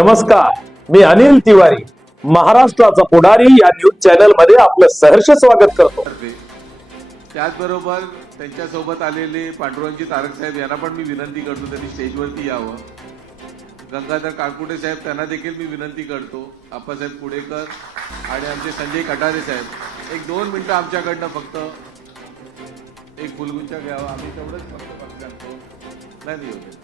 नमस्कार, मी अनिल तिवारी, महाराष्ट्राचा पुढारी या न्यूज चॅनल मध्ये आपलं सहर्ष स्वागत करतो. त्याचबरोबर त्यांच्यासोबत आलेले पांडुरंगजी तारक साहेब यांना पण मी विनंती करतो त्यांनी स्टेजवरती यावं. गंगाधर काळकुटे साहेब त्यांना देखील मी विनंती करतो. आप्पासाहेब पुडेकर आणि आमचे संजय कटारे साहेब एक 2 मिनिटं आमच्याकडनं फक्त एक फुलगुच्छ घ्यावा. आम्ही तेवढंच फक्त करतो. नाही होते.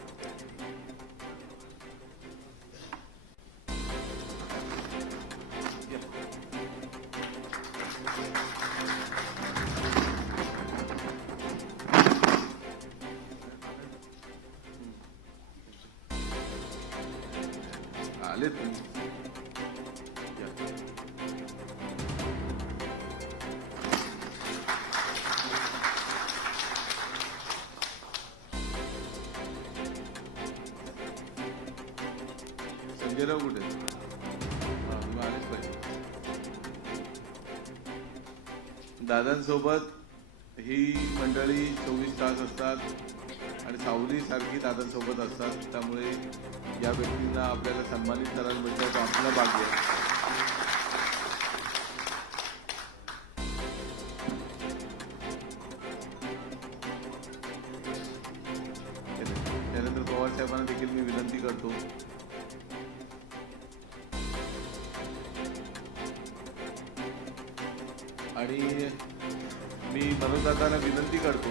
आले संजयराव कुठे? तुम्ही आलेच पाहिजे. दादांसोबत ही मंडळी 24 तास असतात आणि सावली सारखी दादांसोबत असतात. त्यामुळे या व्यक्तींना आपल्याला सन्मानित करायला मिळतं तो आपलं भाग्य. त्यानंतर पवार साहेबांना देखील मी विनंती करतो. आणि मी मनोजदादांना विनंती करतो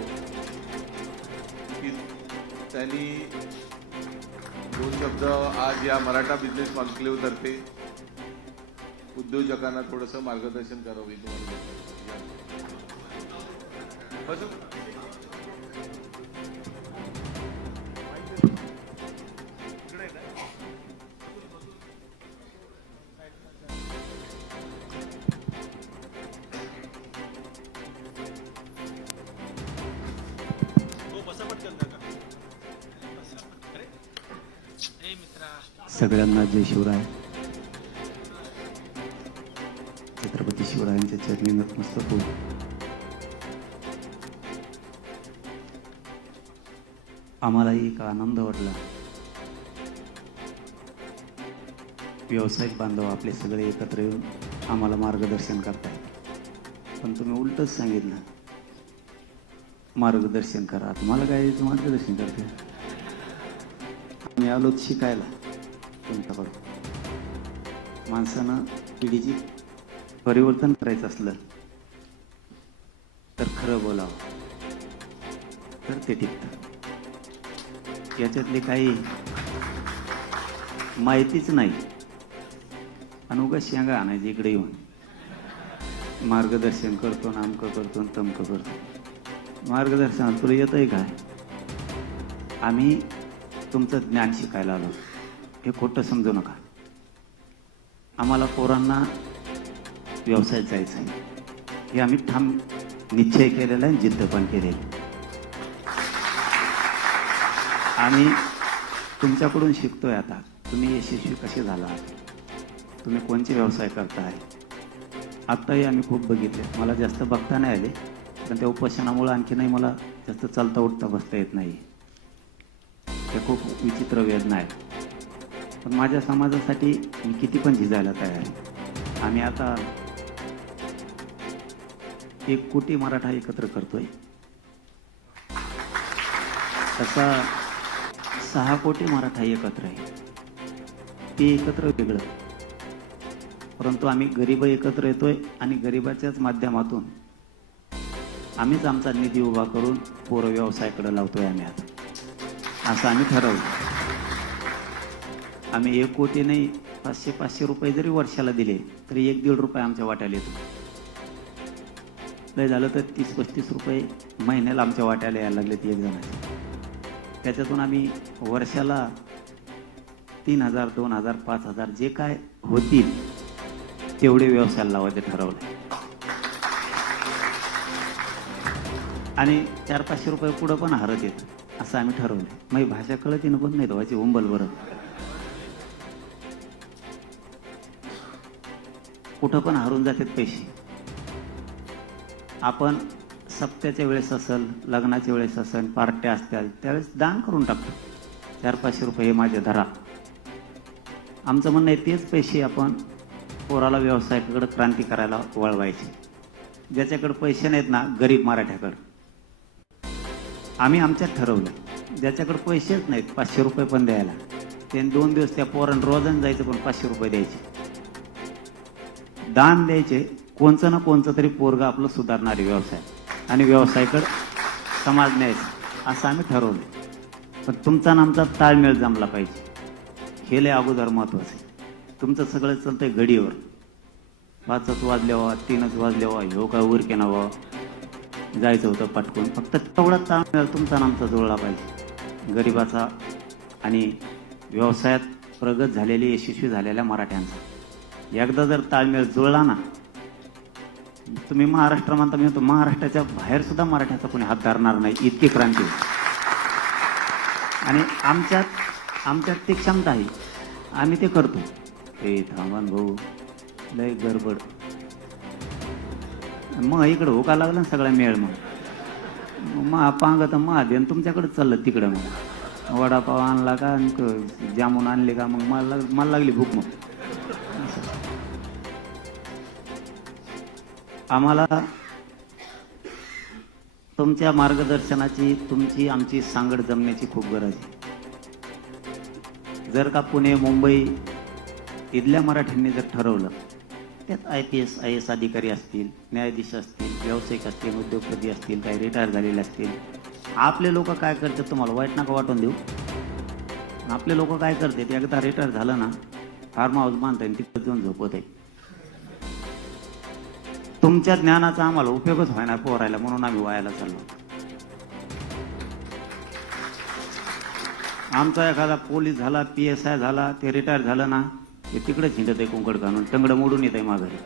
की त्यांनी 2 शब्द आज या मराठा बिझनेस कॉन्क्लेव्ह तर्फे उद्योजकांना थोडंसं मार्गदर्शन करावे. सगळ्यांना जय शिवराय. छत्रपती शिवरायांच्या चरणी नतमस्तक होऊन आम्हालाही एक आनंद वाटला. व्यावसायिक बांधव आपले सगळे एकत्र येऊन आम्हाला मार्गदर्शन करताय. पण तुम्ही उलटच सांगितलं, मार्गदर्शन करा. तुम्हाला काय मार्गदर्शन करते? आम्ही आलोत शिकायला तुमच्याकडून. माणसानं पिढीची परिवर्तन करायचं असलं तर खरं बोलावं, तर ते टिकतं. याच्यातली काही माहितीच नाही आणि उगाच शेंगा आणायची इकडे येऊन मार्गदर्शन करतो, नामकं करतो, तमकं करतो. मार्गदर्शन तुला येतंय काय? आम्ही तुमचं ज्ञान शिकायला आलो, हे खोटं समजू नका. आम्हाला पोरांना व्यवसायात जायचं आहे, हे आम्ही ठाम निश्चय केलेला आहे, जिद्द पण केलेली. आम्ही तुमच्याकडून शिकतोय. आता तुम्ही यशस्वी कसे झाला, तुम्ही कोणते व्यवसाय करताय. आत्ताही आम्ही खूप बघितले. मला जास्त बघता नाही आले, पण त्या उपोषणामुळे आणखीनही मला जास्त चालता उठता बसता येत नाही. हे खूप विचित्र वेदना आहेत. पण माझ्या समाजासाठी मी किती पण झिजायला तयार आहे. आम्ही आता 1 कोटी मराठा एकत्र करतोय. तसा 6 कोटी मराठा एकत्र आहे. ते एकत्र वेगळं, परंतु आम्ही गरीब एकत्र येतोय आणि गरिबाच्याच माध्यमातून आम्हीच आमचा निधी उभा करून पोरं व्यवसायाकडे लावतोय. आम्ही आता असं आम्ही ठरवलं. आम्ही 1 कोटी नाही, 500 रुपये जरी वर्षाला दिले तरी 1-1.5 रुपये आमच्या वाट्याला येतो. लय झालं तर 30-35 रुपये महिन्याला आमच्या वाट्याला यायला लागले एक जणाचे. त्याच्यातून आम्ही वर्षाला 3,000, 2,000, 5,000 जे काय होतील तेवढे व्यवसायाला लावायचे ठरवले. आणि 400-500 रुपये पुढं पण हरत येत असं आम्ही ठरवलं. मग भाषा कळत येणं पण नाही धवायची उंबल बरं. कुठं पण हरून जातात पैसे. आपण सप्त्याच्या वेळेस असेल, लग्नाच्या वेळेस असेल, पार्ट्या असतील त्यावेळेस दान करून टाकतो. 400-500 रुपये हे माझे धरा. आमचं म्हणणं आहे तेच पैसे आपण पोराला व्यवसायाकडे क्रांती करायला वळवायचे. ज्याच्याकडे पैसे नाहीत ना, गरीब मराठ्याकडं. आम्ही आमच्यात ठरवलं, ज्याच्याकडे पैसेच नाहीत 500 रुपये पण द्यायला, त्यांनी 2 दिवस त्या पोरानं रोजानं जायचं पण 500 रुपये द्यायचे, दान द्यायचे. कोणचं ना कोणचं तरी पोरगं आपलं सुधारणारे व्यवसाय आणि व्यवसायाकडे समाज न्यायचा असं आम्ही ठरवलं. पण तुमचा आणि आमचा ताळमेळ जमला पाहिजे, हे लय अगोदर महत्वाचं आहे. तुमचं सगळं चालतंय घडीवर, 5च वाजल्यावा 3च वाजल्यावा, ह्यो काय उरके नावा, जायचं होतं पटकून. फक्त तेवढा ताळमेळ तुमचा आणि आमचा जुळला पाहिजे, गरिबाचा आणि व्यवसायात प्रगत झालेली यशस्वी झालेल्या मराठ्यांचा. एकदा जर ताळमेळ जुळला ना, तुम्ही महाराष्ट्र म्हणता, मी म्हणतो महाराष्ट्राच्या बाहेर सुद्धा मराठ्याचा कोणी हात धरणार नाही, इतकी क्रांती होईल. आणि आमच्यात ती क्षमता आहे, आम्ही ते करतो. हे थांबन भाऊ, लय गडबड, मग इकडं होका लागला ना सगळा मेळ. मग पांगत महादेन तुमच्याकडे चाललं तिकडं. मग वडापाव आणला का, जामून आणले का, मग मला लागली भूक. मग आम्हाला तुमच्या मार्गदर्शनाची, तुमची आमची सांगड जमण्याची खूप गरज आहे. जर का पुणे मुंबई इथल्या मराठ्यांनी जर ठरवलं, त्यात IPS IAS अधिकारी असतील, न्यायाधीश असतील, व्यावसायिक असतील, उद्योगपती असतील, काही रिटायर झालेले असतील. आपले लोक काय करतात तुम्हाला वाईट नका वाटून देऊ. आपले लोक काय करतात, एकदा रिटायर झालं ना, फार्म हाऊस बांधता येईल, तिथं जाऊन झोपत आहे. तुमच्या ज्ञानाचा आम्हाला उपयोगच व्हायना पोरायला, म्हणून आम्ही वायाला चाललो. आमचा एखादा पोलीस झाला, PSI झाला, ते रिटायर झालं ना, ते तिकडे हिंडत आहे कुंकड घालून, टंगडं मोडून येत आहे माघारी.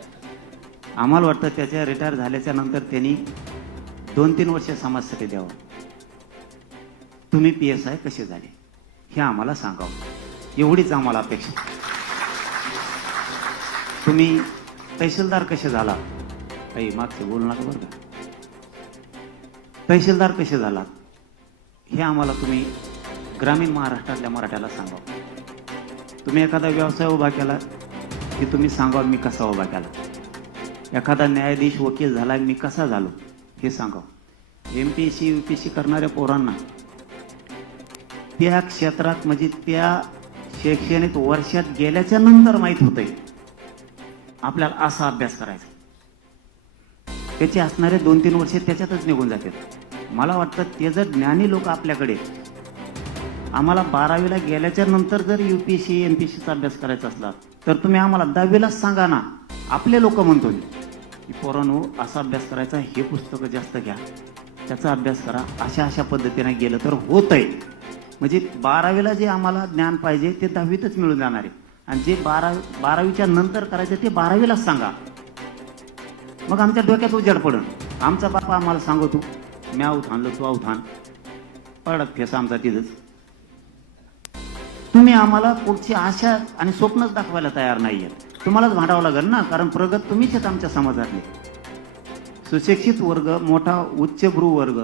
आम्हाला वाटतं त्याच्या रिटायर झाल्याच्या नंतर त्यांनी 2-3 वर्ष समाजासाठी द्यावं. तुम्ही PSI कसे झाले हे आम्हाला सांगावं, एवढीच आम्हाला अपेक्षा. तुम्ही तहसीलदार कसे झाला, काही मागचे बोलू नका बरं का, तहसीलदार कसे झाला हे आम्हाला तुम्ही ग्रामीण महाराष्ट्रातल्या मराठ्याला सांगावं. तुम्ही एखादा व्यवसाय उभा केला की तुम्ही सांगावं मी कसा उभा केला. एखादा न्यायाधीश वकील झाला मी कसा झालो हे सांगावं. MPSC UPSC करणाऱ्या पोरांना त्या क्षेत्रात, म्हणजे त्या शैक्षणिक वर्षात गेल्याच्या नंतर माहीत होतंय आपल्याला असा अभ्यास करायचा. त्याचे असणारे 2-3 वर्ष त्याच्यातच निघून जातात. मला वाटतं ते जर ज्ञानी लोक आपल्याकडे, आम्हाला 12वीला गेल्याच्या नंतर जर UPSC MPSCचा अभ्यास करायचा असला तर तुम्ही आम्हाला 10वीलाच सांगा ना. आपले लोक म्हणतो की पोरांनो असा अभ्यास करायचा, हे पुस्तकं जास्त घ्या, त्याचा अभ्यास करा, अशा पद्धतीने गेलं तर होतंय. म्हणजे 12वीला जे आम्हाला ज्ञान पाहिजे ते 10वीतच मिळून जाणार आहे, आणि जे 12वीच्या नंतर करायचं ते 12वीलाच सांगा. मग आमच्या डोक्यात उजाड पडून. आमचा बापा आम्हाला सांगतो, मी आऊत आणलं तू आऊत आण, पडत फेस आमचा तिथंच. तुम्ही आम्हाला पुढची आशा आणि स्वप्नच दाखवायला तयार नाहीयेत. तुम्हालाच भांडावं लागेल ना, कारण प्रगत तुम्हीच आहेत आमच्या समाजातले. सुशिक्षित वर्ग, मोठा उच्चभ्रू वर्ग,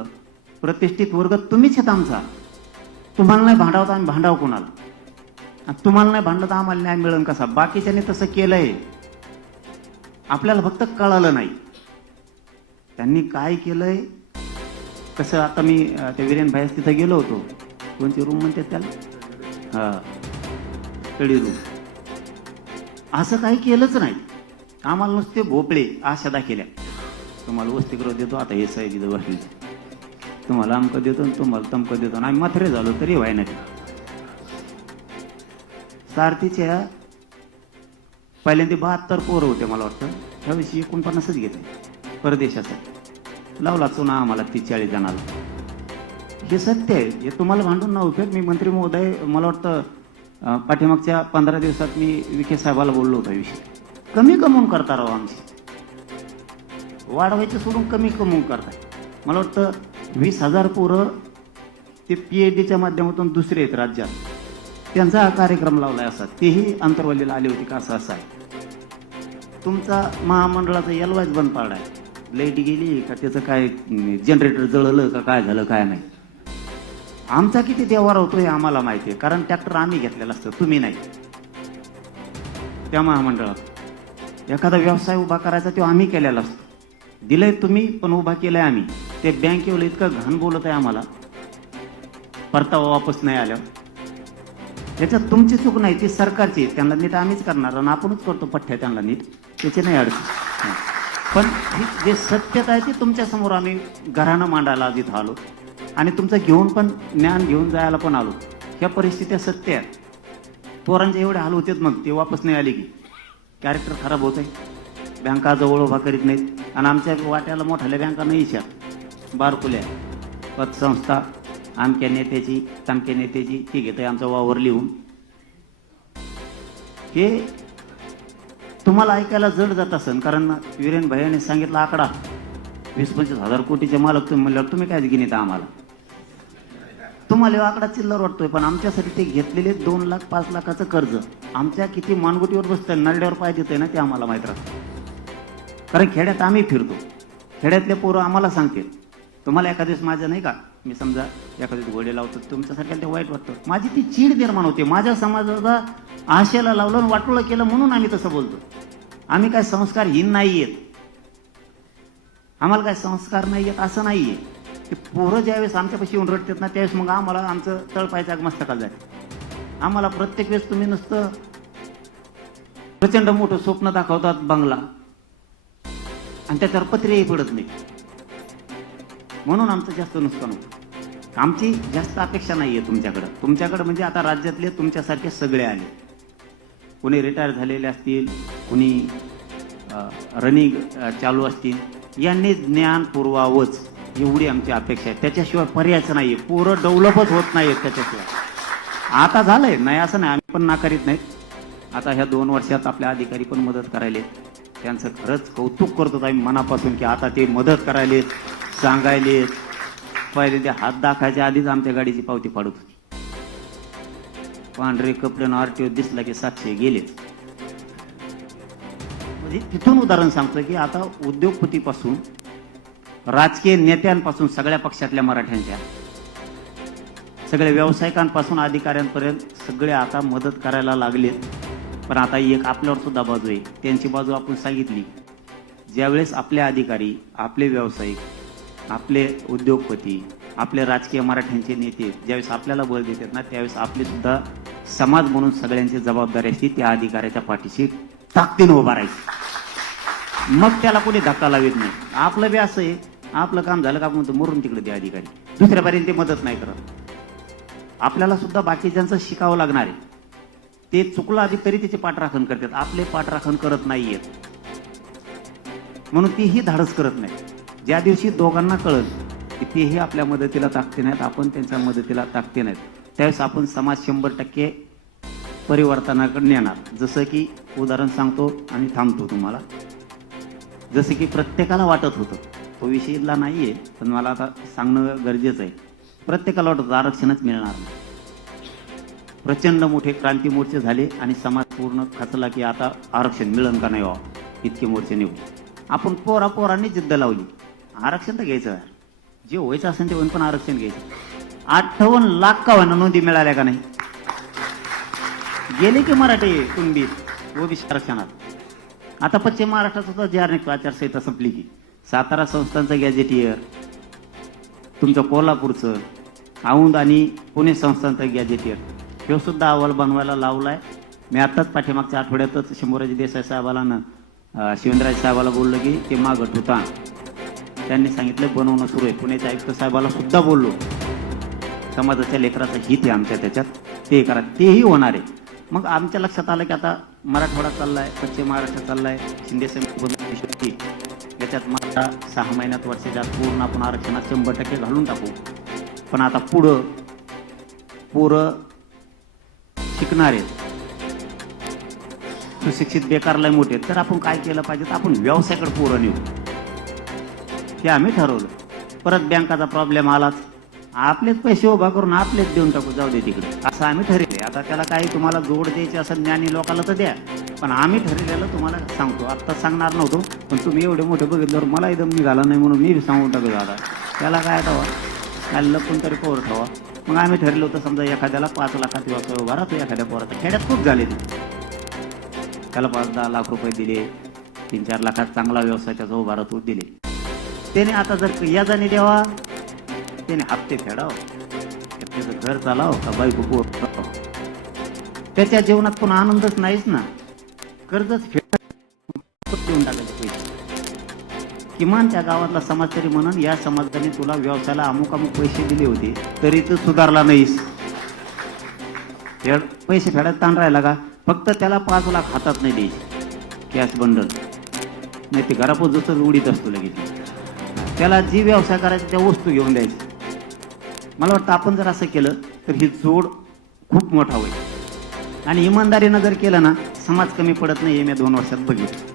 प्रतिष्ठित वर्ग तुम्हीच आहेत आमचा. तुम्हाला नाही भांडावं तर आम्ही भांडावं कोणाला? तुम्हाला नाही भांडलं तर आम्हाला न्याय मिळेल कसा? बाकीच्याने तसं केलंय, आपल्याला फक्त कळालं नाही त्यांनी काय केलंय कसं. आता मी त्या वीरेन भाई तिथं गेलो होतो, कोणती रूम म्हणतात त्याला, स्टडी रूम. असं काही केलंच नाही. आम्हाला नुसते भोपळे आशा दाखवल्या, तुम्हाला वसतिगृह देतो, आता हे साहेब इथं बसले, तुम्हाला अमकं देतो, तुम्हाला तमकं देतो. आम्ही म्हातारे झालो तरी व्हाय नाही. सारथीच्या पहिल्यांदा 72 पोरं होते मला वाटतं, त्यावेळी 49च घेतले परदेशाचा. लावला चुना आम्हाला 30-40 जणाला. हे सत्य आहे, हे तुम्हाला भांडून ना उपयोग. मी मंत्री महोदय, मला वाटतं पाठीमागच्या 15 दिवसात मी विखे साहेबाला बोललो होतो विषय. कमी कमवून करता राव, आमची वाढवायचं सोडून कमी कमवून करताय. मला वाटतं 20,000 पोरं ते PhDच्या माध्यमातून दुसरे आहेत राज्यात, त्यांचा हा कार्यक्रम लावलाय असा. तेही अंतरवलीला आली होती का असं आहे. तुमचा महामंडळाचा एलवायच बंद पाडलाय, लाईट गेली का त्याचं काय जनरेटर जळलं का काय झालं काय नाही. आमचा किती देवार होतोय आम्हाला माहिती आहे, कारण ट्रॅक्टर आम्ही घेतलेला असतं, तुम्ही नाही. त्या महामंडळात एखादा व्यवसाय उभा करायचा तो आम्ही केलेला असतो. दिलंय तुम्ही पण उभा केलाय आम्ही. ते बँकेवर इतकं घाण बोलत आहे आम्हाला, परतावा वापस नाही आल्यावर. त्याच्यात तुमची चूक नाही, ती सरकारची. त्यांना नीट आम्हीच करणार आणि आपणच करतो पठ्ठ्या त्यांना नीट, त्याची नाही अडचण. पण जे सत्यता आहे ती तुमच्या समोर आम्ही घरानं मांडायला आज इथं आलो आणि तुमचं घेऊन पण ज्ञान घेऊन जायला पण आलो. ह्या परिस्थित्या सत्य आहेत. पोरांचे एवढे हाल होतेच, मग ते वापस नाही आले की कॅरेक्टर खराब होत आहे. बँका जवळ उभा करीत नाहीत आणि आमच्या वाट्याला मोठ्याल्या बँका नाही इच्छा बारकुल्या पतसंस्था आमक्या नेत्याची तमक्या नेत्याची ती घेत आहे आमचा वावर लिहून. हे तुम्हाला ऐकायला जड जात असेल, कारण वीरेन भैयाने सांगितला आकडा 20-25 हजार कोटीचे मालक तुम्ही म्हणल्यावर तुम्ही काय गिनीत आम्हाला. तुम्हाला आकडा चिल्लर वाटतोय, पण आमच्यासाठी ते घेतलेले 2 लाख 5 लाखाचं कर्ज आमच्या किती मानगुटीवर बसतंय, नरड्यावर पाय देतंय ना, ते आम्हाला माहीत राहतं. कारण खेड्यात आम्ही फिरतो, खेड्यातले पोरं आम्हाला सांगते. तुम्हाला एखाद्या माझ्या नाही का, मी समजा एखाद्या घोडे लावतो, तुमच्यासारख्या ते वाईट वाटतं. माझी ती चीड निर्माण होते. माझ्या समाजाचा आशेला लावलं आणि वाटोळं केलं म्हणून आम्ही तसं बोलतो. आम्ही काय संस्कारहीन नाही आहेत, आम्हाला काय संस्कार नाही आहेत असं नाहीये. ते पोरं ज्यावेळेस आमच्यापाशी येऊन रडतात ना, त्यावेळेस मग आम्हाला आमचं तळपायचं मस्तकाला जाते. आम्हाला प्रत्येक वेळेस तुम्ही नुसतं प्रचंड मोठं स्वप्न दाखवतात बंगला आणि त्याच्यावर पत्रेही पडत नाही, म्हणून आमचं जास्त नुकसान होतं. आमची जास्त अपेक्षा नाहीये तुमच्याकडं म्हणजे आता राज्यातले तुमच्यासारखे सगळे आले. कुणी रिटायर झालेले असतील, कुणी रनिंग चालू असतील, यांनी ज्ञान पुरवावंच एवढी आमची अपेक्षा आहे. त्याच्याशिवाय पर्यायच नाहीये. पोरं डेव्हलपच होत नाहीत त्याच्याशिवाय. आता झालंय नाही असं नाही, आम्ही पण नाकारीत नाहीत. आता ह्या 2 वर्षात आपल्या अधिकारी पण मदत करायले, त्यांचं खरंच कौतुक करतो आम्ही मनापासून की आता ते मदत करायले, सांगायले. पहिले ते हात दाखायच्या आधीच आमच्या गाडीची पावती पाडत होती. पांढरे कपडे आरटीओ दिसला की 700 गेलेच. म्हणजे तिथून उदाहरण सांगतो की आता उद्योगपतीपासून राजकीय नेत्यांपासून सगळ्या पक्षातल्या मराठ्यांच्या सगळ्या व्यावसायिकांपासून अधिकाऱ्यांपर्यंत सगळे आता मदत करायला लागलेत. पण आता एक आपल्यावर सुद्धा बाजू आहे. त्यांची बाजू आपण सांगितली. ज्यावेळेस आपले अधिकारी, आपले व्यावसायिक, आपले उद्योगपती, आपले राजकीय मराठ्यांचे नेते ज्यावेळेस आपल्याला बळ देतात ना, त्यावेळेस आपली सुद्धा समाज म्हणून सगळ्यांची जबाबदारी असते त्या अधिकाऱ्याच्या पाठीशी ताकदीनं उभा राहायचं. मग त्याला कोणी धक्का लावित नाही. आपलं बी असं आहे, आपलं काम झालं का आपण म्हणतो मरून तिकडे ते अधिकारी, दुसऱ्या पर्यंत ते मदत नाही करत. आपल्याला सुद्धा बाकीच्यांचं शिकावं लागणार आहे. ते चुकलं आधी तरी त्याचे पाठराखण करतात, आपले पाठराखण करत नाहीयेत, म्हणून तीही धाडस करत नाही. ज्या दिवशी दोघांना कळलं की तेही आपल्या मदतीला ताकते नाहीत, आपण त्यांच्या मदतीला ताकते नाहीत, त्यावेळेस आपण समाज 100% परिवर्तनाकडे नेणार. जसं की उदाहरण सांगतो आणि थांबतो तुम्हाला. जसं की प्रत्येकाला वाटत होतं, तो विषयला नाहीये पण मला आता सांगणं गरजेचं आहे. प्रत्येकाला वाटत होतं आरक्षणच मिळणार नाही. प्रचंड मोठे क्रांती मोर्चे झाले आणि समाज पूर्ण खचला की आता आरक्षण मिळेल का नाही व्हावं, इतके मोर्चे निघून आपण पोरांनी जिद्द लावली. आरक्षण तर घ्यायचं, जे व्हायचं असेल ते पण आरक्षण घ्यायचं. 58 लाख का होईना नोंदी मिळाल्या का नाही. गेले की मराठी कुणबीत ओबीसी आरक्षणात. आता पश्चिम महाराष्ट्रात सुद्धा जी आचारसंहिता संपली की सातारा संस्थांचं गॅजेटियर, तुमचं कोल्हापूरचं, औंध आणि पुणे संस्थांचं गॅजेटियर, हे सुद्धा अहवाल बनवायला लावलाय. मी आताच पाठीमागच्या आठवड्यातच शंभूराजी देसाई साहेबाला शिवेंद्रराज साहेबाला बोललो की ते मागत होता, त्यांनी सांगितलं बनवणं सुरू आहे. पुण्याच्या आयुक्त साहेबाला सुद्धा बोललो, समाजाच्या लेकराचं हित आहे आमच्या त्याच्यात, ते करा, तेही होणार आहे. मग आमच्या लक्षात आलं की आता मराठवाडा चाललाय, पश्चिम महाराष्ट्र चाललाय, शिंदे समिती याच्यात मला 6 महिन्यात वर्षाच्या पूर्ण आपण आरक्षणात 100% घालून टाकू. पण आता पुढं पोरं शिकणारे सुशिक्षित बेकारला मोठे, तर आपण काय केलं पाहिजे, तर आपण व्यवसायाकडे पोरं नेऊ, हे आम्ही ठरवलं. परत बँकाचा प्रॉब्लेम आलाच, आपलेच पैसे उभा करून आपलेच देऊन टाकू, जाऊ दे तिकडे, असं आम्ही ठरवले. आता त्याला काही तुम्हाला जोड द्यायची असं ज्ञानी लोकांना तर द्या, पण आम्ही ठरलेलं तुम्हाला सांगतो. आत्ता सांगणार नव्हतो, पण तुम्ही एवढे मोठे बघितल्यावर मला एकदम निघाला नाही म्हणून मी सांगून टाकतो. दादा त्याला काय ठेवा, काय लपून तरी पोर ठेवा. मग आम्ही ठरलं होतं समजा एखाद्याला 5 लाखात व्यवसाय उभा राहतो, एखाद्या पोराचा. खेड्यात खूप झाले ते, त्याला 5-10 लाख रुपये दिले, 3-4 लाखात चांगला व्यवसाय त्याचा उभारत दिले. त्याने आता जर याजाने द्यावा, त्याने हप्ते फेडाव, त्याचं घर चालाव का बायको पोराव, त्याच्या जीवनात पण आनंदच नाहीच ना. कर्जच देऊन टाकायचे पैसे. किमान त्या गावातला समाज तरी म्हणून या समाजाने तुला व्यवसायाला अमुक अमुक पैसे दिले होते तरी तू सुधारला नाहीस. पैसे फेडायला ताण राहिला का? फक्त त्याला 5 लाख हातात नाही द्यायचे कॅश बंडल, नाही ते घरापोच उडीत असतो लगेच. त्याला जी व्यवसाय करायचा त्या वस्तू घेऊन द्यायची. मला वाटतं आपण जर असं केलं तर ही जोड खूप मोठा होईल. आणि इमानदारीनं जर केलं ना, समाज कमी पडत नाही. हे मी 2 वर्षात बघितलं.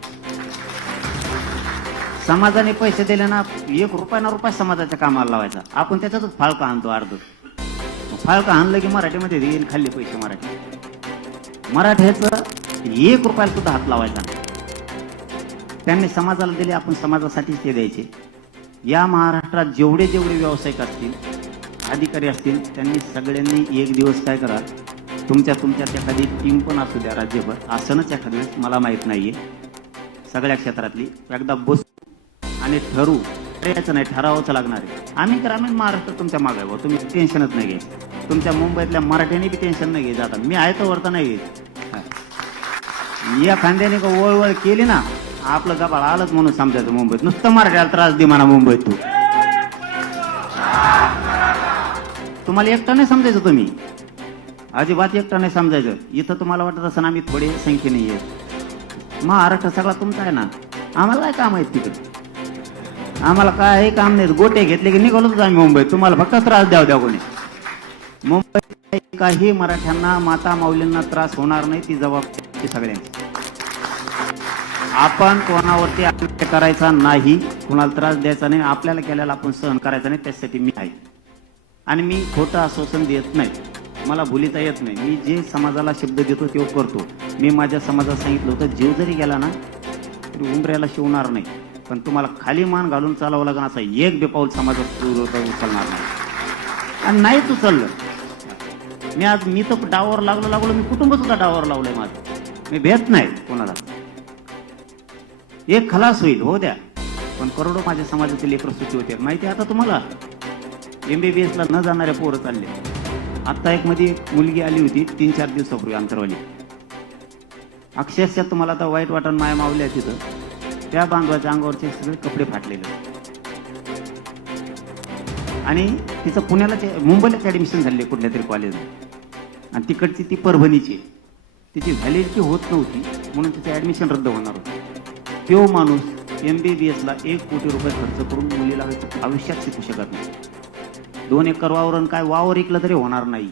समाजाने पैसे दिले ना, 1 रुपया ना रुपया समाजाच्या कामाला लावायचा. आपण त्याच्यातच फाळका आणतो अर्ध. फाळका आणलं की मराठीमध्ये येईल खाल्ले पैसे. मराठ्याचं 1 रुपयाला सुद्धा हात लावायचा. त्यांनी समाजाला दिले, आपण समाजासाठीच ते द्यायचे. या महाराष्ट्रात जेवढे व्यावसायिक असतील, अधिकारी असतील, त्यांनी सगळ्यांनी एक दिवस काय करा, तुमच्यात एखादी टीम पण असू द्या राज्यभर, असणच एखाद्या वेळेस मला माहीत नाहीये, सगळ्या क्षेत्रातली एकदा बसू आणि ठरवू. यायचं नाही, ठरावंच लागणार आहे. आम्ही ग्रामीण महाराष्ट्र तुमच्या मागे आहोत, तुम्ही टेन्शनच नाही घ्यायचं. तुमच्या मुंबईतल्या मराठ्याने बी टेन्शन नाही घ्यायचं. आता मी आहे तर वरता नाही घ्यायचं. या खांद्याने का वळवळ केली ना, आपलं गबाळ आलंच म्हणून समजायचं. मुंबईत नुसतं मराठ्याला त्रास दे म्हणा. मुंबईत तुम्हाला एकटा नाही समजायचं, तुम्ही अजिबात एकटा नाही समजायचं. इथं तुम्हाला वाटत असं आम्ही थोडे संख्येने येत. महाराष्ट्र सगळा तुमचा आहे ना. आम्हाला काय काम आहेत तिकडे? आम्हाला काय काम नाही. गोटे घेतले की निघालोच आम्ही मुंबईत. तुम्हाला फक्त त्रास द्या कोणी. मुंबईत काही मराठ्यांना, माता माऊलींना त्रास होणार नाही. ती जबाबदारी सगळ्यांची. आपण कोणावरती अन्याय करायचा नाही, कोणाला त्रास द्यायचा नाही. आपल्याला केल्याला आपण सहन करायचा नाही. त्यासाठी मी आहे. आणि मी खोटं आश्वासन देत नाही. मला भुलीता येत नाही. मी जे समाजाला शब्द देतो ते करतो. मी माझ्या समाजात सांगितलं होतं, जीव जरी गेला ना तरी उंबऱ्याला शिवणार नाही, पण तुम्हाला खाली मान घालून चालावं लागेल. असं एक बे पाऊल समाजात उचलणार नाही. आणि नाहीच उचललं. मी तर डावावर लागलो. मी कुटुंब सुद्धा डावावर लावलंय माझं. मी भेट नाही कोणाला. एक खलास होईल, हो द्या. पण करोडो माझ्या समाजाचे लेकरं सुखी होते. माहिती आता तुम्हाला, MBBS ला न जाणाऱ्या पोरं चालले. आता एक मध्ये मुलगी आली होती 3-4 दिवसापूर्वी अंतरवाली. अक्षरशः तुम्हाला आता वाईट वाटण, माया मावल्या तिथं. त्या बांधवाच्या अंगावरचे सगळे कपडे फाटलेले. आणि तिचं मुंबईलाच ऍडमिशन झाले कुठल्या तरी कॉलेजला. आणि तिकडची ती परभणीची. तिची व्हॅलिडिटी होत नव्हती म्हणून तिचं ऍडमिशन रद्द होणार होतं. तो माणूस MBBS ला 1 कोटी रुपये खर्च करून मुलीला आयुष्यात शिकू शकत नाही. 2 एकर वावरण काय वावर ऐकलं तरी होणार नाही.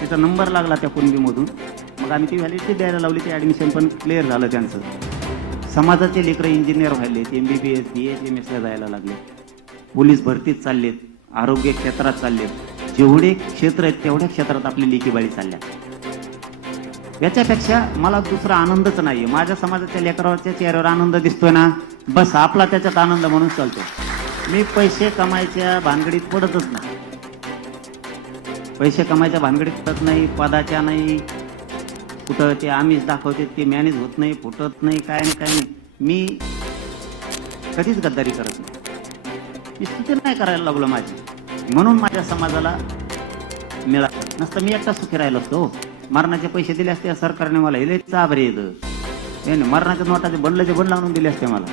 तिचा नंबर लागला त्या कुणबीमधून. मग आम्ही ती व्हॅलिडिटी द्यायला लावली. ते ऍडमिशन पण क्लिअर झालं त्यांचं. समाजाचे लेकरं इंजिनियर व्हायलेत, MBBS BHMS ला जायला लागले. पोलीस भरतीत चाललेत, आरोग्य क्षेत्रात चाललेत. जेवढे क्षेत्र आहेत तेवढ्या क्षेत्रात आपली लेकीबाळी चालल्या. याच्यापेक्षा मला दुसरा आनंदच नाहीये. माझ्या समाजाच्या लेकराच्या चेहऱ्यावर आनंद दिसतोय ना, बस आपला त्याच्यात आनंद म्हणून चालतो. मी पैसे कमायच्या भानगडीत पडतच नाही. पैसे कमायच्या भानगडीत पडत नाही, पदाच्या नाही. कुठं ते आम्हीच दाखवते, ते मॅनेज होत नाही, फुटत नाही, काय नाही. मी कधीच गद्दारी करत नाही. मी स्तुती नाही करायला लागलो माझी. म्हणून माझ्या समाजाला मिळालं नसतं. मी एकटा सुखी राहिलो असतो. मरणाचे पैसे दिले असते सरकारने मला. हे चाबरे येतं. मरणाच्या नोटाचे बंड आणून दिले असते मला.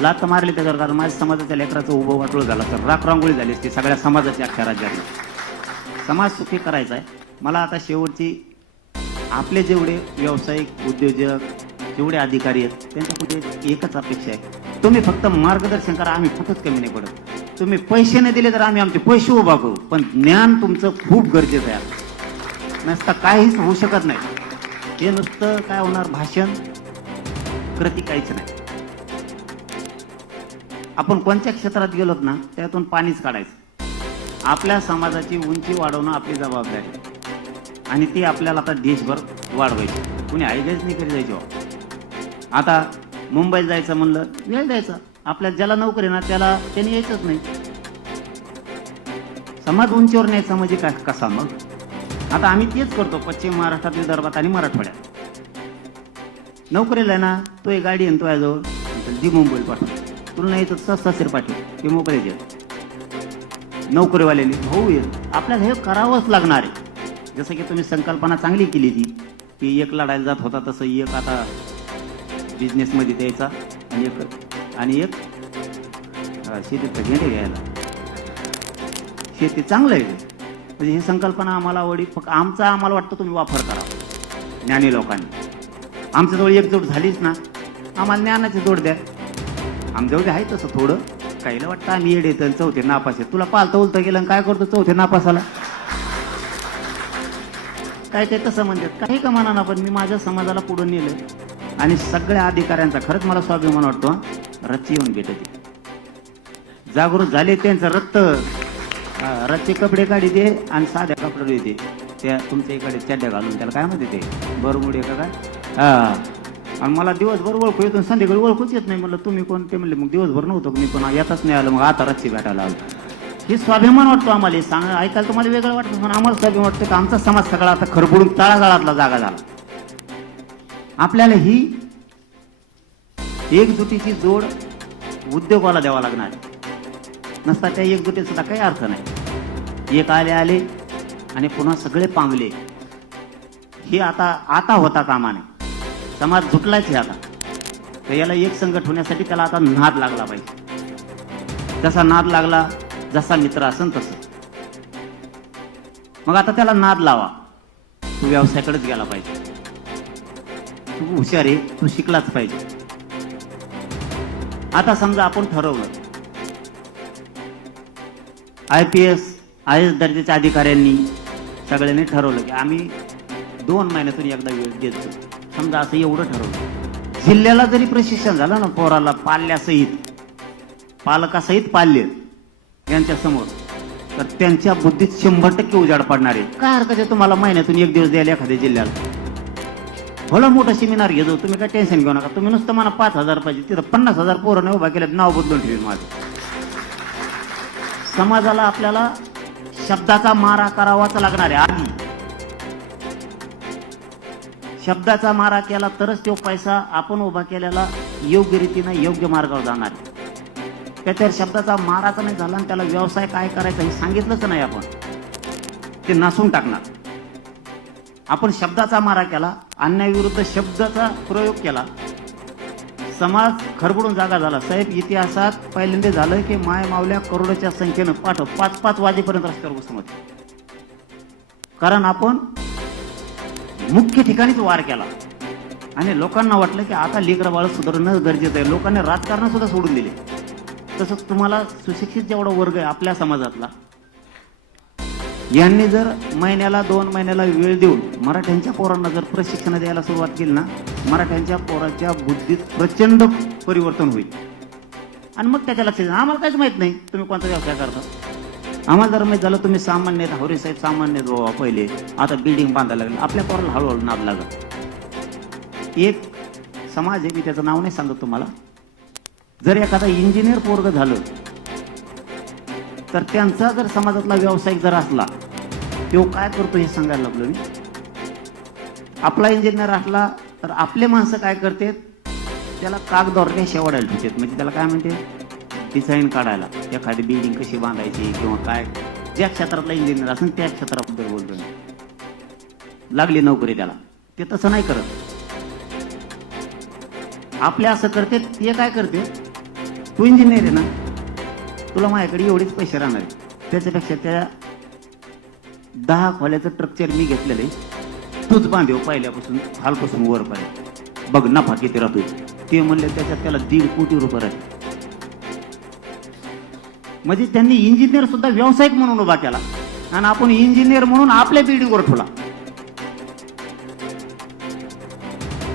लात मारली त्याच्यावर. कारण माझ्या समाजाच्या लेकराचं उभं वाटोळ झालं तर राख रांगोळी झाली असते सगळ्या समाजाच्या अख्ख्या राज्यात. समाज सुखी करायचा आहे मला. आता शेवटची आपले जेवढे व्यावसायिक, उद्योजक, जेवढे अधिकारी आहेत त्यांच्यापुढे एकच अपेक्षा आहे, तुम्ही फक्त मार्गदर्शन करा. आम्ही कुठंच कमी नाही पडत. तुम्ही पैसे नाही दिले तर आम्ही आमचे पैसे उभा करू, पण ज्ञान तुमचं खूप गरजेचं आहे. नसता काहीच होऊ शकत नाही. हे नुसतं काय होणार, भाषण, कृती काहीच नाही. आपण कोणत्या क्षेत्रात गेलोत ना त्यातून पाणीच काढायचं. आपल्या समाजाची उंची वाढवणं आपली जबाबदारी आणि ती आपल्याला आता देशभर वाढवायची. कुणी आयडियाच नाही करी जायची. आता मुंबईला जायचं म्हणलं वेळ द्यायचा. आपल्या ज्याला नोकरी ना त्याने यायचंच नाही. समाज उंचीवर न्यायचा म्हणजे काय कसा मग? आता आम्ही तेच करतो पश्चिम महाराष्ट्रात, विदर्भात आणि मराठवाड्यात. नोकरीला आहे ना, तो एक गाडी आहे तो याजवळ दी मुंबईला पाठव, तुला नाही तर सासर पाठव, ते मोकळे नोकरीवाल्याने भाऊ येत आपल्याला हे करावंच लागणार आहे. जसं की तुम्ही संकल्पना चांगली केली ती की एक लढायला जात होता तसं एक आता बिझनेसमध्ये द्यायचा आणि एक शेतीत घेणे घ्यायला. शेती चांगलं आहे म्हणजे ही संकल्पना आम्हाला आवडी. फक्त आम्हाला वाटतं तुम्ही वापर करा ज्ञानी लोकांनी. आमच्याजवळ एकजूट झालीच ना, आम्हाला ज्ञानाची जोड द्या. आमच्याजवळ आहे तसं थोडं. काहीला वाटतं आम्ही येडे तर चौथे नापास आहे. तुला पालतं उलतं गेलं काय करतो चौथे नापासाला, काय काय तसं म्हणतात काही का म्हणा ना. पण मी माझ्या समाजाला पुढे नेलं आणि सगळ्या अधिकाऱ्यांचा खरंच मला स्वाभिमान वाटतो. रच्ची येऊन भेटते, जागृत झाले, त्यांचं रक्त रच्चे कपडे काढी दे आणि साध्या कपडे येते त्या तुमच्या इकडे चड्ड्या घालून, त्याला काय म्हणते ते बरमुडे का काय. हा, आणि मला दिवसभर ओळखू येतो, संध्याकाळी ओळखूच येत नाही. म्हणलं तुम्ही कोण, ते म्हणले मग दिवसभर नव्हतं मी पण येतच नाही आलं, मग आता रच्ची भेटायला आलो. हे स्वाभिमान वाटतो आम्हाला. हे सांग ऐकायला तुम्हाला वेगळं वाटतं पण आम्हाला स्वाभिमान वाटतं की आमचा समाज सगळा आता खरबडून तळागाळातला जागा झाला. आपल्याला ही एकजुटीची जोड उद्योगाला द्यावा लागणार. नसता त्या एकजुटीत सुद्धा काही अर्थ नाही. एक आले आणि पुन्हा सगळे पांगले, हे आता होता कामा नये. समाज झुटलाच आहे आता. तर याला एक संघट होण्यासाठी त्याला आता नाद लागला पाहिजे. जसा नाद लागला, जसा मित्र असेल तसं. मग आता त्याला नाद लावा. तू व्यवसायाकडेच गेला पाहिजे. तू हुशार आहे, तू शिकलाच पाहिजे. आता समजा आपण ठरवलं IPS IAS दर्जाच्या अधिकाऱ्यांनी सगळ्यांनी ठरवलं की आम्ही 2 महिन्यातून एकदा वेळ देतो. समजा असं एवढं ठरवलं. जिल्ह्याला जरी प्रशिक्षण झालं ना पोराला पालकासहित पाल्य यांच्या समोर, तर त्यांच्या बुद्धीत 100% उजाड पडणार आहे. काय हरकत आहे तुम्हाला महिन्यातून एक दिवस द्यायला एखाद्या जिल्ह्याला. भलं मोठा सेमिनार घेतो, तुम्ही काय टेन्शन घेऊ नका. तुम्ही नुसतं मला 5,000 पाहिजे, तिथं 50,000 पोरांनी उभा केल्यात, नाव बदलून ठेवेल माझं. समाजाला आपल्याला शब्दाचा मारा करावाच लागणार आहे. आधी शब्दाचा मारा केला तरच तो पैसा आपण उभा केलेला योग्य रीतीने योग्य मार्गावर जाणार. त्याच्यावर शब्दाचा माराचा नाही झाला आणि त्याला व्यवसाय काय करायचा हे सांगितलंच नाही आपण, ते नासून टाकणार. आपण शब्दाचा मारा केला, अन्यायाविरुद्ध शब्दाचा प्रयोग केला, समाज खरबडून जागा झाला. साहेब इतिहासात पहिल्यांदा झालं की माय मावल्या करोडच्या संख्येनं 5-5 वाजेपर्यंत रस्त्यावर बसून होते. कारण आपण मुख्य ठिकाणीच वार केला आणि लोकांना वाटलं की आता लेकरं बाळ सुधारणं गरजेचं आहे. लोकांनी राजकारण सुद्धा सोडून दिले. तसंच तुम्हाला सुशिक्षित जेवढा वर्ग आहे आपल्या समाजातला, यांनी जर महिन्याला 2 महिन्याला वेळ देऊन मराठ्यांच्या पोरांना जर प्रशिक्षण द्यायला सुरुवात केली ना, मराठ्यांच्या पोराच्या बुद्धीत प्रचंड परिवर्तन होईल. आणि मग त्याच्या लक्षात येईल आम्हाला काहीच माहित नाही तुम्ही कोणता व्यवसाय करता. आम्हाला जर माहित झालं तुम्ही सामान्य हवरे साहेब सामान्य बाबा पहिले, आता बिल्डिंग बांधायला लागले, आपल्या पोराला हळूहळू नाद लागत. एक समाज आहे, मी त्याचं नाव नाही सांगत तुम्हाला. जर एखादा इंजिनियर पोरग झालं तर त्यांचा जर समाजातला व्यावसायिक जर असला, तो काय करतो हे सांगायला लागलो मी. आपला इंजिनियर असला तर आपले माणसं काय करतात, त्याला कागदावर काय शेवाडायला ठेवतात. म्हणजे त्याला काय म्हणते, डिझाईन काढायला, एखादी बिल्डिंग कशी बांधायची किंवा काय. ज्या क्षेत्रातला इंजिनियर असेल त्या क्षेत्राबद्दल बोलतोय. लागली नोकरी त्याला, ते तसं नाही करत. आपले असं करते. ते काय करते, तू इंजिनियर आहे ना, तुला माझ्याकडे एवढेच पैसे राहणार, त्याच्यापेक्षा त्या 10 खोल्याचं स्ट्रक्चर मी घेतलेलं आहे, तूच बांधेव पहिल्यापासून खालपासून वरपर्यंत, बघ नफा किती राहतोय. ते म्हणले त्याच्यात त्याला 1.5 कोटी रुपये राहते. म्हणजे त्यांनी इंजिनियर सुद्धा व्यावसायिक म्हणून उभा केला आणि आपण इंजिनियर म्हणून आपल्या बिल्डिंगवर ठेवला.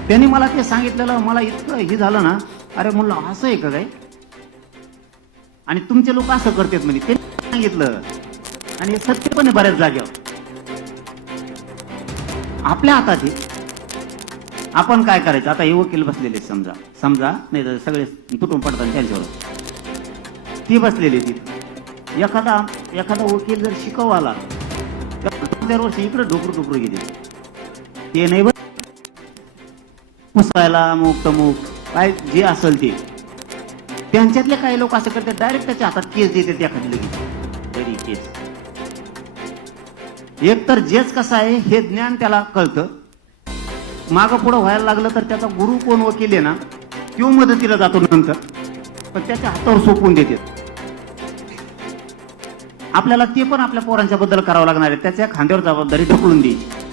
त्यांनी मला ते सांगितलेलं, मला इतकं हे झालं ना, अरे म्हणलं असं आहे का काय. आणि तुमचे लोक असं करतात म्हणजे ते सांगितलं. आणि हे सत्य पण आहे बऱ्याच जागेवर. आपल्या हातात आहे. आपण काय करायचं. आता हे वकील बसलेले समजा नाही तर सगळे तुटून पडतात त्यांच्यावर, ती बसलेली ती. एखादा वकील जर शिकवाला तर 4 वर्ष इकडे ढोकरू गेले, ते नाही. पुसायला अमुक तमुक काय जे असेल ते, त्यांच्यातले काही लोक असं करतात डायरेक्ट त्याच्या हातात केस देते एखादी लगेच घरी केस. एक तर जेच कसं आहे हे ज्ञान त्याला कळतं, मागं पुढं व्हायला लागलं तर त्याचा गुरु कोण वकील आहे ना किंवा मदतीला जातो नंतर, पण त्याच्या हातावर सोपवून देते. आपल्याला ते पण आपल्या पोरांच्या बद्दल करावं लागणार आहे, त्याच्या खांद्यावर जबाबदारी ढकलून द्यायची.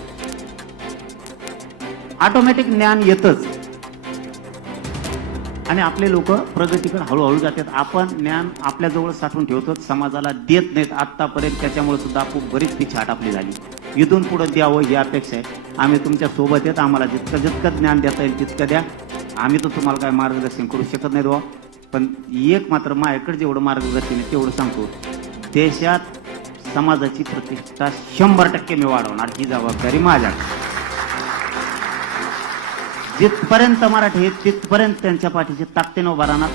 ऑटोमॅटिक ज्ञान येतच आणि आपले लोक प्रगतीकडे हळूहळू जातात. आपण ज्ञान आपल्याजवळ साठवून ठेवतो, समाजाला देत नाहीत आतापर्यंत, त्याच्यामुळे सुद्धा आपण बरीच पिछाट आपली झाली. इथून पुढे द्यावं ही अपेक्षा आहे. आम्ही तुमच्या सोबत आहेत, आम्हाला जितकं ज्ञान देता येईल तितकं द्या. आम्ही तर तुम्हाला काय मार्गदर्शन करू शकत नाही, पण एक मात्र माझ्याकडे जेवढं मार्गदर्शन आहे तेवढं सांगतो, देशात समाजाची प्रतिष्ठा 100% मी वाढवणार, ही जबाबदारी माझ्याकडे. जिथपर्यंत मराठी आहेत तिथपर्यंत त्यांच्या पाठीशी ताकदीने उभा राहणार.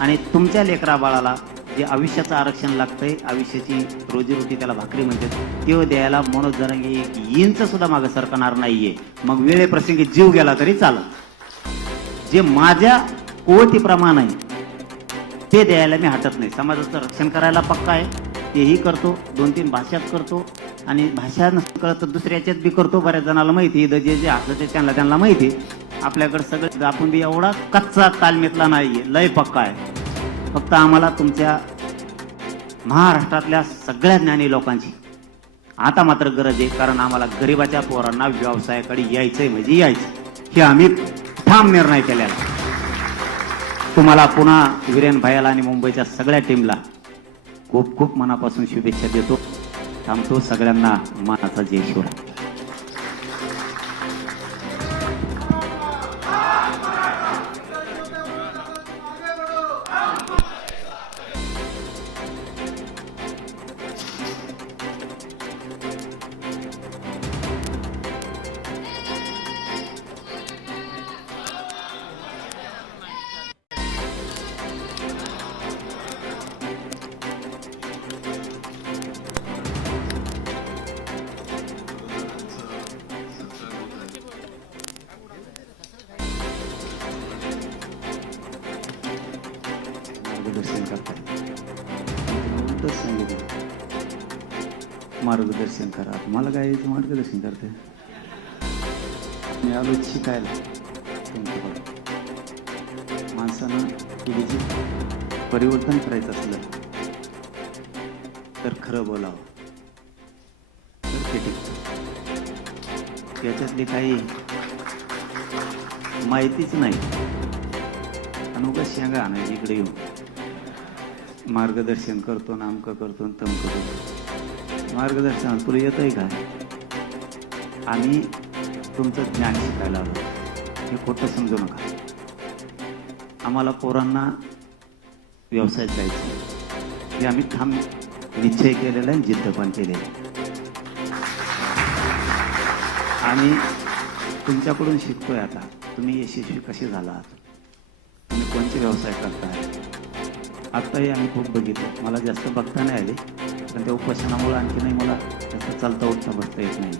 आणि तुमच्या लेकरा बाळाला जे आयुष्याचं आरक्षण लागतंय, आयुष्याची रोजीरोटी त्याला भाकरी म्हणतात, ते द्यायला मनोज जरांगे एक इंच सुद्धा मागे सरकणार नाहीये. मग वेळेप्रसंगी जीव गेला तरी चालत. जे माझ्या कुवतीप्रमाणे आहे ते द्यायला मी हटत नाही. समाजाचं रक्षण करायला पक्का आहे, तेही करतो, 2-3 भाषात करतो आणि भाषा नसतं कळत तर दुसऱ्याच्यात बी करतो. बऱ्याच जणाला माहिती आहे, जे हसते त्यांना माहिती आहे. आपल्याकडे सगळं आपण बी एवढा कच्चा तालमीतला नाहीये, लय पक्का आहे. फक्त आम्हाला तुमच्या महाराष्ट्रातल्या सगळ्या ज्ञानी लोकांची आता मात्र गरज आहे, कारण आम्हाला गरिबाच्या पोरांना व्यवसायाकडे यायचंय म्हणजे यायचं, हे आम्ही ठाम निर्णय केलेला. तुम्हाला पुन्हा वीरेन भाईला आणि मुंबईच्या सगळ्या टीमला खूप खूप मनापासून शुभेच्छा देतो. थांबतो. सगळ्यांना मानाचा जय शिवराय. मार्गदर्शन करताय, उलटच सांगितलं मार्गदर्शन करा. मला काय मार्गदर्शन करते, मी आलो शिकायला तुमच्याकडे. माणसानं पिढीची परिवर्तन करायचं असलं तर खरं बोलावं, तर ते टिकतं. याच्यातली काही माहितीच नाही आणि उगाच शेंगा आणायची इकडे येऊन मार्गदर्शन करतो, नामकं करतो, तमकं करतो. मार्गदर्शन तुला येतंय का? आम्ही तुमचं ज्ञान शिकायला आलो, हे खोटं समजू नका. आम्हाला पोरांना व्यवसायात जायचं हे आम्ही ठाम निश्चय केलेला आहे, जिद्द पण केलेली आहे. आणि तुमच्याकडून शिकतोय आता, तुम्ही यशस्वी कसे झालात, तुम्ही कोणते व्यवसाय करताय. आत्ताही आम्ही खूप बघितलं, मला जास्त बघता नाही आले, पण त्या उपोषणामुळे आणखीनही मला जास्त चालता उठता बसता येत नाही.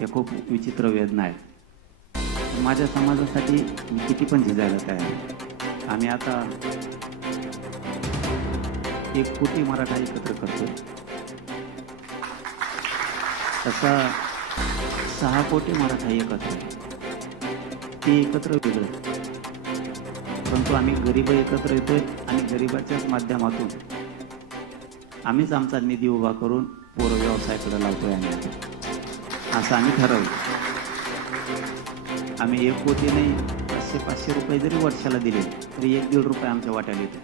हे खूप विचित्र वेदना आहेत. माझ्या समाजासाठी मी किती पण झिजायला तयार आहे. आम्ही आता 1 कोटी मराठा एकत्र करतोय, तसा 6 कोटी मराठा एकत्र, ते एकत्र वेगळं. परंतु आम्ही गरीब एकत्र येतोय आणि गरिबाच्याच माध्यमातून आम्हीच आमचा निधी उभा करून पोरं व्यवसायाकडे लावतोय. आम्ही असं आम्ही ठरवलं. आम्ही 1 कोटी नाही, 500 रुपये जरी वर्षाला दिले तरी 1-1.5 रुपये आमच्या वाट्याला येतो.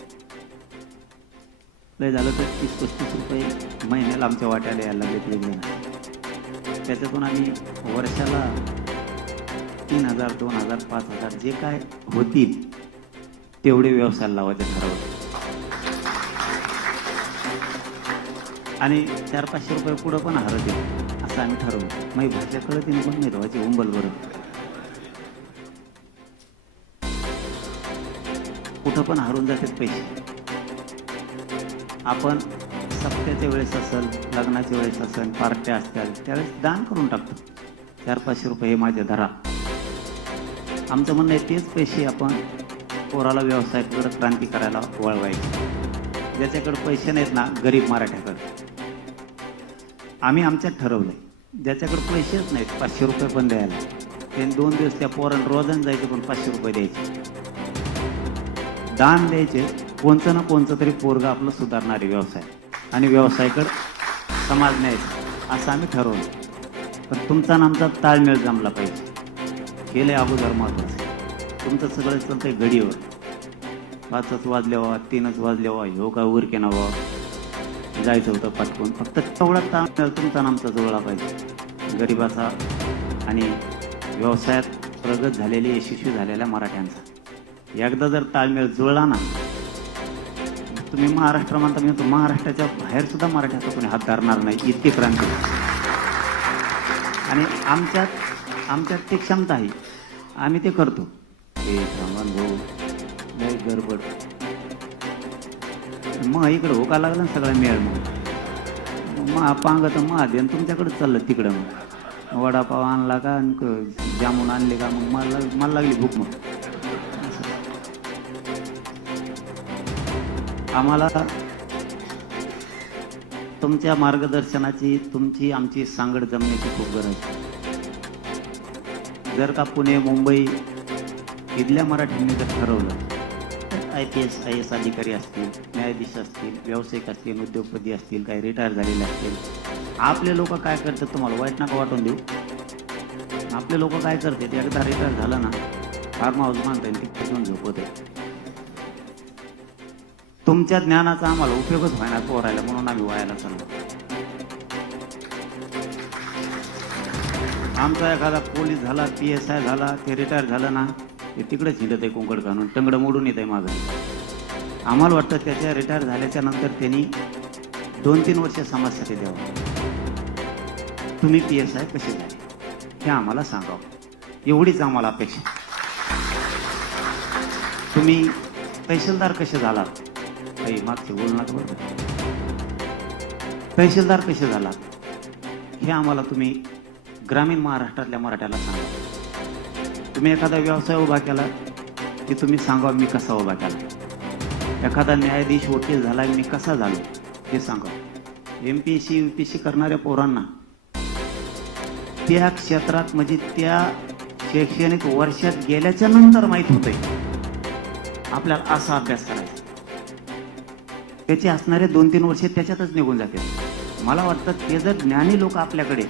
लय झालं तर 30-35 रुपये महिन्याला आमच्या वाट्याला यायला लागले एक जण. त्याच्यातून आम्ही वर्षाला 3,000, 2,000, 5,000 जे काय होतील तेवढे व्यवसायाला लावायचे ठरवलं. आणि 400-500 रुपये पुढं पण हरत येईल असं आम्ही ठरवलं. मग भाषा कळत येईल पण नाही ठेवायची उंबल बरं. कुठं पण हरून जातात पैसे. आपण सप्त्याच्या वेळेस असेल, लग्नाच्या वेळेस असेल, पार्ट्या असतील त्यावेळेस दान करून टाकतो. 400-500 रुपये हे माझ्या धरा, आमचं म्हणणं आहे तेच पैसे आपण पोराला व्यवसायाकडे क्रांती करायला वळवायचे. ज्याच्याकडे पैसे नाहीत ना, गरीब मराठ्याकडे. आम्ही आमच्यात ठरवलंय, ज्याच्याकडे पैसेच नाहीत 500 रुपये पण द्यायला, त्यांनी 2 दिवस त्या पोरांना रोजानं जायचे पण 500 रुपये द्यायचे, दान द्यायचे. कोणचं ना कोणचं तरी पोरगं आपलं सुधारणारे व्यवसाय आणि व्यवसायाकडे समाज न्यायचा असं आम्ही ठरवलं. पण तुमचा आणि आमचा ताळमेळ जमला पाहिजे, गेले अगोदर महत्वाचं. तुमचं सगळं चालतंय घडीवर, 5च वाजल्यावा 3च वाजल्यावा ह्यो का उरके नावा जायचं होतं पटकून. फक्त तेवढा ताळमेळ तुमचा आणि आमचा जुळला पाहिजे, गरिबाचा आणि व्यवसायात प्रगत झालेले यशस्वी झालेल्या मराठ्यांचा. एकदा जर ताळमेळ जुळला ना, तुम्ही महाराष्ट्र म्हणता, मी महाराष्ट्राच्या बाहेर सुद्धा मराठ्याचा कोणी हात धरणार नाही, इतकी क्रांती. आणि आमच्यात ती क्षमता आहे, आम्ही ते करतो. हे सामान भाऊ लय गडबड, मग इकडं होका लागला ना सगळा मेळ. मग पांगत महादेन तुमच्याकडे चाललं तिकडं. मग वडापाव आणला का, जामून आणले का, मग मला लागली भूक. मग आम्हाला तुमच्या मार्गदर्शनाची, तुमची आमची सांगड जमण्याची खूप गरज आहे. जर का पुणे मुंबई इथल्या मराठ्यांनी जर ठरवलं तर IPS IAS अधिकारी असतील, न्यायाधीश असतील, व्यावसायिक असतील, उद्योगपती असतील, काही रिटायर झालेले असतील, आपले लोक काय करतात तुम्हाला वाईट नका वाटून देऊ. आपले लोक काय करतात, एकदा रिटायर झालं ना, फार्म हाऊस बांधतात, तिथे घेऊन झोपवते. तुमच्या ज्ञानाचा आम्हाला उपयोगच व्हायला पोरायला, म्हणून आम्ही व्हायला चाललो. आमचा एखादा पोलीस झाला, PSI झाला, ते रिटायर झालं ना, ते तिकडेच हिंडत आहे कुंकड काढून, टंगडं मोडून येत आहे मागं. आम्हाला वाटतं त्याच्या रिटायर झाल्याच्या नंतर त्यांनी 2-3 वर्ष समाजासाठी द्यावं. तुम्ही PSI कसे झाले हे आम्हाला सांगावं, एवढीच आम्हाला अपेक्षा. तुम्ही तहसीलदार कसे झालात, काही मागचे बोलू नका बरं. तहसीलदार कसे झालात हे आम्हाला तुम्ही ग्रामीण महाराष्ट्रातल्या मराठ्याला सांगा. तुम्ही एखादा व्यवसाय उभा केला की तुम्ही सांगा मी कसा उभा केला. एखादा न्यायाधीश वकील झाला मी कसा झालो हे सांगा. MPSC UPSC करणाऱ्या पोरांना त्या क्षेत्रात म्हणजे त्या शैक्षणिक वर्षात गेल्याच्या नंतर माहीत होतंय आपल्याला असा अभ्यास करायचा. त्याचे असणारे 2-3 वर्षे त्याच्यातच निघून जाते. मला वाटतं ते जर ज्ञानी लोक आपल्याकडे,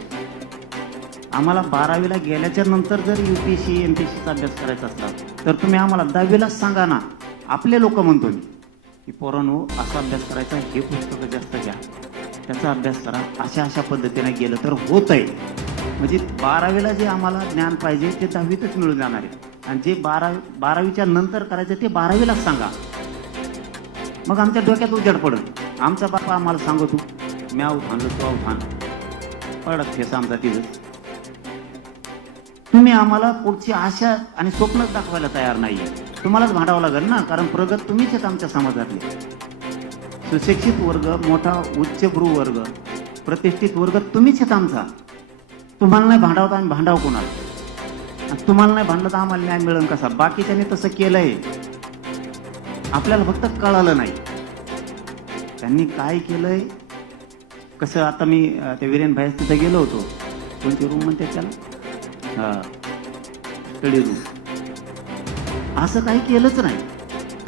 आम्हाला 12वीला गेल्याच्या नंतर जर UPSC MPSCचा अभ्यास करायचा असला तर तुम्ही आम्हाला 10वीलाच सांगा ना. आपले लोक म्हणतो मी की पोरांनो असा अभ्यास करायचा, हे पुस्तकं जास्त घ्या, त्याचा अभ्यास करा, अशा पद्धतीने गेलं तर होत आहे. म्हणजे 12वीला जे आम्हाला ज्ञान पाहिजे ते 10वीतच मिळून जाणार आहे. आणि जे 12वीच्या नंतर करायचं ते 12वीलाच सांगा. मग आमच्या डोक्यात उजेड पडत. आमचा बापा आम्हाला सांगतो मी आऊत आणलो तू आऊत आण, पडत फेसा आमचा तिथं. तुम्ही आम्हाला पुढची आशा आणि स्वप्नच दाखवायला तयार नाहीये. तुम्हालाच भांडावं लागेल ना, कारण प्रगत तुम्हीच आहेत आमच्या समाजातले. सुशिक्षित वर्ग, मोठा उच्चभ्रू वर्ग, प्रतिष्ठित वर्ग तुम्हीच आहेत आमचा. तुम्हाला नाही भांडावत आम्ही भांडाव कोणाला. तुम्हाला नाही भांडलं तर आम्हाला न्याय मिळेल कसा. बाकीच्याने तसं केलंय, आपल्याला फक्त कळालं नाही त्यांनी काय केलंय कसं. आता मी त्या वीरेन भाई तिथं गेलो होतो, कोणती रूम म्हणते त्याला, स्टडी रूम. असं काही केलंच नाही.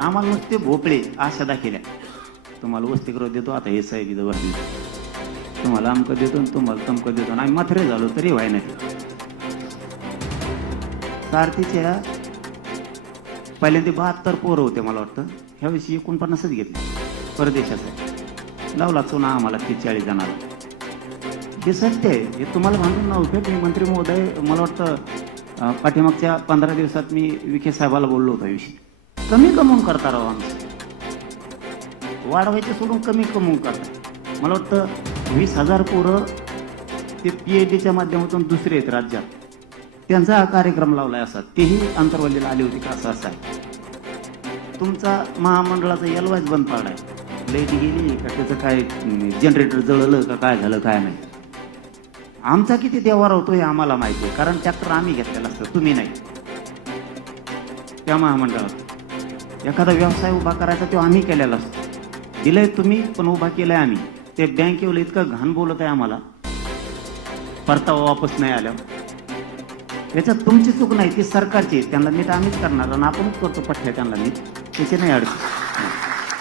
आम्हाला नुसते भोपळे आशा दाखवल्या, तुम्हाला वसतिगृह देतो, आता हे साहेब इथं बसले, तुम्हाला अमकं देतो, तुम्हाला तमकं देतो. आम्ही माथरे झालो तरी व्हाय नाही. सारथीच्या पहिल्यांदा 72 पोरं होते मला वाटतं, ह्याविषयी 49च घेतले परदेशाचं. लावला चुना आम्हाला 40 जणाला. हे सत्य आहे, हे तुम्हाला भांडून ना उपयोग. मी मंत्री महोदय मला वाटतं पाठीमागच्या 15 दिवसात मी विखे साहेबाला बोललो होतो विषयी. कमी कमवून करता राव आमचं, वाढवायचे सोडून कमी कमवून करता. मला वाटतं 20,000 पोरं ते PhDच्या माध्यमातून दुसरे आहेत राज्यात, त्यांचा हा कार्यक्रम लावलाय असा. तेही अंतरवल्लीला आली होती का असं आहे. तुमचा महामंडळाचा एलवायच बंद पाडलाय, लाईट गेली का त्याचं काय जनरेटर जळलं का काय झालं काय नाही. आमचा किती देवार होतो हे आम्हाला माहिती आहे, कारण ट्रॅक्टर आम्ही घेतलेला असतं, तुम्ही नाही. त्या महामंडळात एखादा व्यवसाय उभा करायचा तो आम्ही केलेला असतो. दिलंय तुम्ही पण उभा केलाय आम्ही. ते बँकेवर इतकं घाण बोलत आहे आम्हाला, परतावा वापस नाही आल्यावर. याच्यात तुमची चूक नाही, ती सरकारची आहे. त्यांना नीट आम्हीच करणार आणि आपणच करतो पठ्ठ्या त्यांना नीट, त्याची नाही अडचण.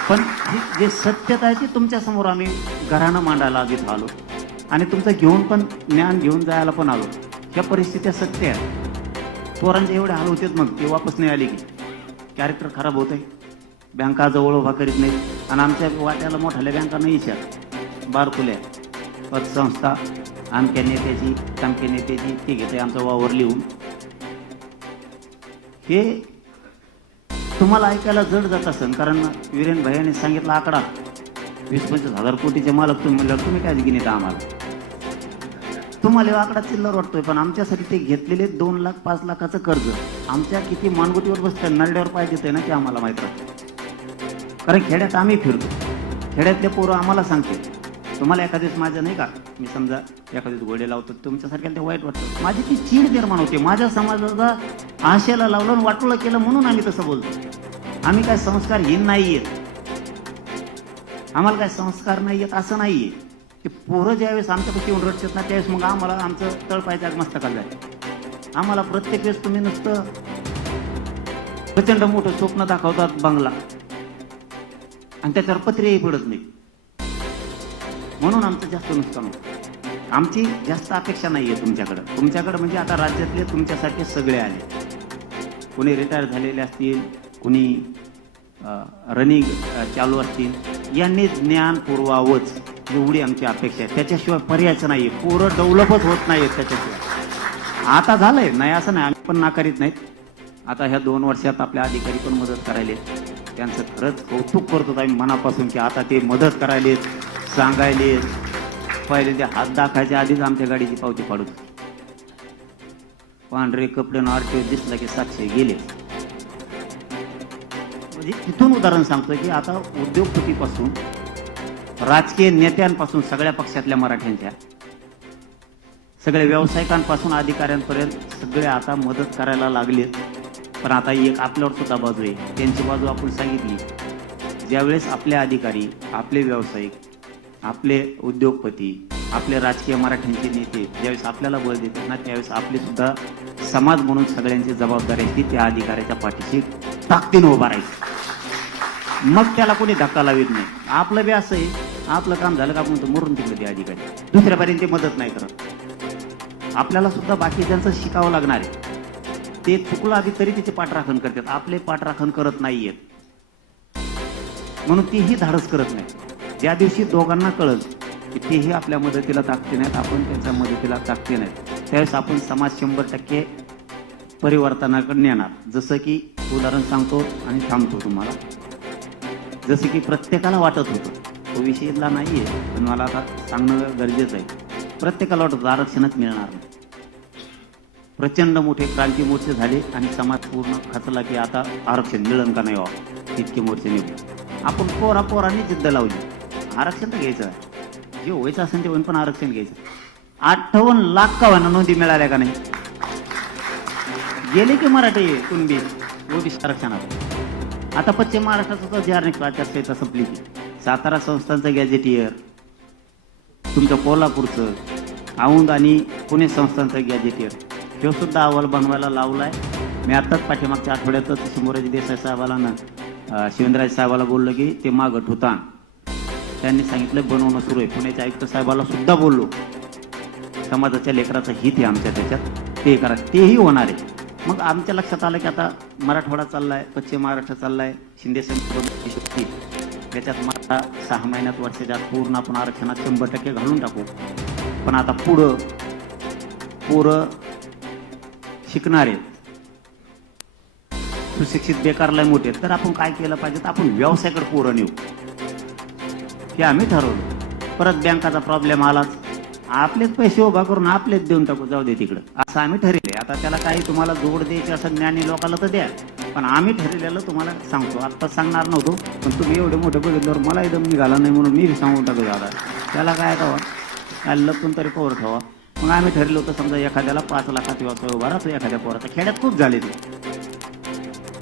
पण जे सत्यता आहे ती तुमच्या समोर आम्ही घरानं मांडायला आधीच आलो आणि तुमचं घेऊन पण ज्ञान घेऊन जायला पण आलो. ह्या परिस्थित्या सत्य आहे. पोरांचे एवढे हाल होतेच, मग ते वापस नाही आले की कॅरेक्टर खराब होत आहे. बँका जवळ उभा करीत नाहीत आणि आमच्या वाट्याला मोठ्याल्या बँका नाही इशार बारकुल्या पतसंस्था आमक्या नेत्याची तमक्या नेत्याची ते घेते आमचा वावर लिहून. हे तुम्हाला ऐकायला जड जात असेल, कारण वीरेन भैयाने सांगितला आकडा 20-25 हजार कोटीचे मालक तुम्ही म्हणल्यावर तुम्ही काय गिनीत आम्हाला. तुम्हाला आकडा चिल्लर वाटतोय, पण आमच्यासाठी ते घेतलेले 2 लाख 5 लाखाचं कर्ज आमच्या किती मानगुटीवर बसतं, नरड्यावर पाय देतंय ना ते आम्हाला माहित राहतं. कारण खेड्यात आम्ही फिरतो, खेड्यातले पोरं आम्हाला सांगते. तुम्हाला एखाद्याच माझ्या नाही का, मी समजा एखाद्याच घोडे लावतो तुमच्यासारख्या ते वाईट वाटतं, माझी ती चीड निर्माण होते. माझ्या समाजाचा आशेला लावलं आणि वाटोळं केलं म्हणून आम्ही तसं बोलतो. आम्ही काय संस्कारहीन नाहीये, आम्हाला काय संस्कार नाहीयेत असं नाहीये. ते पोरं ज्यावेळेस आमच्यापाशी येऊन रडतात ना त्यावेळेस मग आम्हाला आमचं तळपायचं मस्तकाला जाते. आम्हाला प्रत्येक वेळेस तुम्ही नुसतं प्रचंड मोठं स्वप्न दाखवतात बंगला आणि त्याच्यावर पत्रेही पडत नाही, म्हणून आमचं जास्त नुकसान होतं. आमची जास्त अपेक्षा नाहीये तुमच्याकडं म्हणजे आता राज्यातले तुमच्यासाठी सगळे आले. कोणी रिटायर झालेले असतील, कोणी रनिंग चालू असतील, यांनी ज्ञान पुरवावंच एवढी आमची अपेक्षा आहे. त्याच्याशिवाय पर्यायच नाहीये. पोरं डेव्हलपच होत नाहीत त्याच्याशिवाय. आता झालंय नाही असं नाही, आम्ही पण नाकारीत नाहीत. आता ह्या 2 वर्षात आपल्या अधिकारी पण मदत करायले, त्यांचं खरंच कौतुक करतो आम्ही मनापासून की आता ते मदत करायले, सांगायले. पहिले ते हात दाखायच्या आधीच आमच्या गाडीची पावती पाडू, पांढरे कपडे आरटीओ दिसला की 700 गेले. म्हणजे तिथून उदाहरण सांगतो की आता उद्योगपतीपासून राजकीय नेत्यांपासून सगळ्या पक्षातल्या मराठ्यांच्या सगळ्या व्यावसायिकांपासून अधिकाऱ्यांपर्यंत सगळे आता मदत करायला लागलेत. पण आता एक आपल्यावर सुद्धा बाजू आहे, त्यांची बाजू आपण सांगितली. ज्यावेळेस आपले अधिकारी, आपले व्यावसायिक, आपले उद्योगपती, आपले राजकीय मराठ्यांचे नेते ज्यावेळेस आपल्याला बळ देतात ना त्यावेळेस आपली सुद्धा समाज म्हणून सगळ्यांची जबाबदारी असते त्या अधिकाऱ्याच्या पाठीशी ताकदीनं उभा राहायचं. मग त्याला कोणी धक्का लावित नाही. आपलं बी असं आहे, आपलं काम झालं का आपण मरून तिकडे ते अधिकारी दुसऱ्यापर्यंत मदत नाही करत. आपल्याला सुद्धा बाकीच्यांचं शिकावं लागणार आहे. ते चुकलं आधी तरी त्याचे पाठराखण करतात, आपले पाठराखण करत नाहीयेत म्हणून तेही धाडस करत नाही. ज्या दिवशी दोघांना कळलं की तेही आपल्या मदतीला ताकदी नाहीत, आपण त्यांच्या मदतीला ताकदी नाहीत, त्यावेळेस आपण समाज 100% परिवर्तनाकडे नेणार. जसं की उदाहरण सांगतो आणि थांबतो तुम्हाला. जसं की प्रत्येकाला वाटत होतं, तो विषयला नाहीये पण मला आता सांगणं गरजेचं आहे. प्रत्येकाला वाटत आरक्षणच मिळणार नाही. प्रचंड मोठे क्रांती मोर्चे झाले आणि समाज पूर्ण खचला की आता आरक्षण मिळेल का नाही व्हावं, इतके मोर्चे निघून आपण पोरांनी जिद्द लावली. आरक्षण तर घ्यायचं आहे, जे व्हायचं असेल ते होईन पण आरक्षण घ्यायचं. 58 लाख का व्हायना नोंदी मिळाल्या का नाही, गेले की मराठी कुणबी ओबीसी आरक्षणात. आता पश्चिम महाराष्ट्राचा सुद्धा जी आचारसंहिता संपली की सातारा संस्थांचं गॅजेटियर, तुमचं कोल्हापूरचं, औंध आणि पुणे संस्थांचं गॅजेटियर हे सुद्धा अहवाल बनवायला लावलाय. मी आताच पाठीमागच्या आठवड्यातच शंभूराज देसाई साहेबाला ना शिवेंद्रराज साहेबाला बोललो की ते मागं ठुतान, त्यांनी सांगितलं बनवणं सुरू आहे. पुण्याच्या आयुक्त साहेबाला सुद्धा बोललो, समाजाच्या लेकराचं हित आहे आमच्या त्याच्यात, ते करा, तेही होणार आहे. मग आमच्या लक्षात आलं की आता मराठवाडा चाललाय, पश्चिम महाराष्ट्र चाललाय, शिंदे शक्ती, त्याच्यात मला 6 महिन्यात वर्षाच्या पूर्ण आपण आरक्षणात 100% घालून टाकू. पण आता पुढं पोरं शिकणारे सुशिक्षित बेकारला मोठे, तर आपण काय केलं पाहिजे, तर आपण व्यवसायाकडे पोरं नेऊ हे आम्ही ठरवलं. परत बँकाचा प्रॉब्लेम आलाच, आपलेच पैसे उभा करून आपलेच देऊन टाकू, जाऊ दे तिकडं, असं आम्ही ठरले. आता त्याला काही तुम्हाला जोड द्यायची असं ज्ञानी लोकांना तर द्या, पण आम्ही ठरलेलं तुम्हाला सांगतो. आत्ता सांगणार नव्हतो पण तुम्ही एवढे मोठे बघितल्यावर मला एकदम निघाला नाही म्हणून मी सांगून टाकू. दादा त्याला काय ठेवा, काय लपून तरी पोर ठेवा. मग आम्ही ठरलं होतं समजा एखाद्याला 5 लाखात व्यवसाय उभा राहतो, एखाद्या पोराचा खेड्यात खूप झाले ते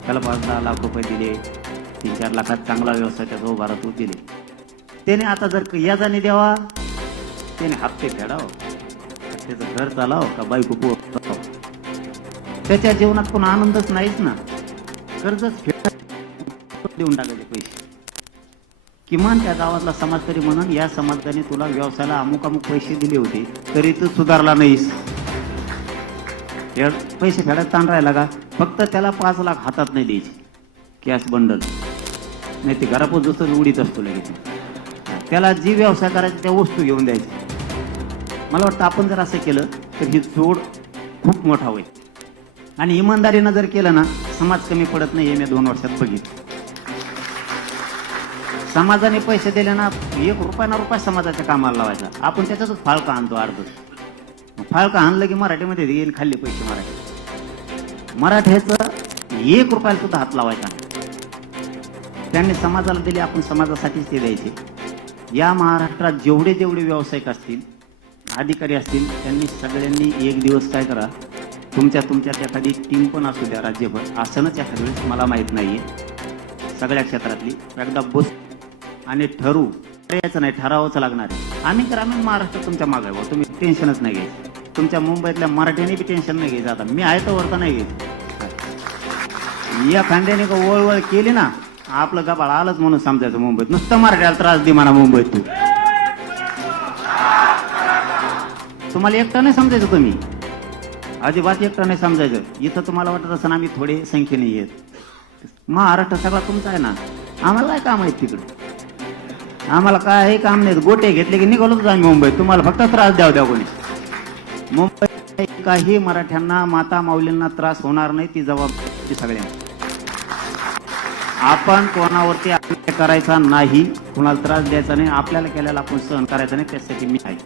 त्याला 5-10 लाख रुपये दिले, 3-4 लाखात चांगला व्यवसाय त्याचा उभारा तू दिले. त्याने आता जर याजाने द्यावा, त्याने हप्ते फेडाव, त्याचं घर चालाव का बायको पोटाव, त्याच्या जीवनात पण आनंदच नाहीच ना. कर्जच देऊन टाकायचे पैसे. किमान त्या गावातला समाज तरी म्हणून या समाजाने तुला व्यवसायाला अमुक अमुक पैसे दिले होते तरी तू सुधारला नाहीस. पैसे फेडायला ताण राहिला का? फक्त त्याला 5 लाख हातात नाही द्यायचे कॅश बंडल, नाही ते घरापोच जसं उडीत असतो लगेच. त्याला जी व्यवसाय करायचा त्या वस्तू घेऊन द्यायच्या. मला वाटतं आपण जर असं केलं तर ही जोड खूप मोठा होईल. आणि इमानदारीनं जर केलं ना, समाज कमी पडत नाही. हे मी 2 वर्षात बघितलं. समाजाने पैसे दिले ना, 1 रुपया ना रुपया समाजाच्या कामाला लावायचा. आपण त्याच्यातच फाळका आणतो अर्ध. फाळका आणलं की मराठीमध्ये येईल खाल्ले पैसे. मराठ्याचं 1 रुपयाला सुद्धा हात लावायचा. त्यांनी समाजाला दिले, आपण समाजासाठीच ते द्यायचे. या महाराष्ट्रात जेवढे जेवढे व्यावसायिक असतील, अधिकारी असतील, त्यांनी सगळ्यांनी एक दिवस काय करा, तुमच्यात एखादी टीम पण असू द्या राज्यभर, असणच एखाद्या वेळेस मला माहीत नाहीये, सगळ्या क्षेत्रातली एकदा बस आणि ठरवू. यायचं नाही, ठरावंच लागणार आहे. आम्ही ग्रामीण महाराष्ट्रात तुमच्या मागे आहे, तुम्ही टेन्शनच नाही घ्यायचं. तुमच्या मुंबईतल्या मराठ्याने बी टेन्शन नाही घ्यायचं. आता मी आहे तर वरता नाही घ्यायचं. या खांद्याने का वळवळ केली ना, आपलं गबाळ आलंच म्हणून समजायचं. मुंबईत नुसतं मराठ्याला त्रास दे म्हणा. मुंबईत तुम्हाला एकटं नाही समजायचं. तुम्ही अजिबात एकटं नाही समजायचं. इथं तुम्हाला वाटत असं आम्ही थोडे संख्येने येत. महाराष्ट्र सगळा तुमचा आहे ना. आम्हाला काय काम आहे तिकडे? आम्हाला काय काम नाही. गोटे घेतले की निघालोच आम्ही मुंबईत. तुम्हाला फक्त त्रास द्याव कोणी. मुंबईत काही मराठ्यांना, माता माऊलींना त्रास होणार नाही. ती जबाबदारी सगळ्यांना. आपण कोणावरती अन्याय करायचा नाही, कोणाला त्रास द्यायचा नाही. आपल्याला केल्याला आपण सहन करायचं नाही. त्यासाठी मी आहे.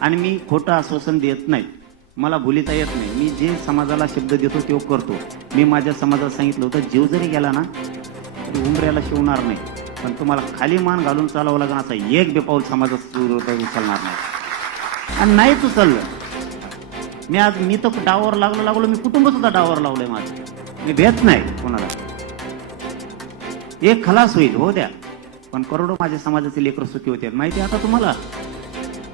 आणि मी खोटं आश्वासन देत नाही. मला भुलीता येत नाही. मी जे समाजाला शब्द देतो ते करतो. मी माझ्या समाजाला सांगितलं होतं, जीव जरी गेला ना तरी उंबऱ्याला शिवणार नाही, पण तुम्हाला खाली मान घालून चालावं लागणार. असा एक बेपाऊल समाजात उचलणार नाही. आणि नाहीच उचललं. मी तर डावावर लागलो. मी कुटुंब सुद्धा डावावर लावलंय माझं. मी भेट नाही कोणाला. एक खलास होईल, हो द्या. पण करोडो माझ्या समाजाचे लेकर सुखी होते. माहिती आता तुम्हाला,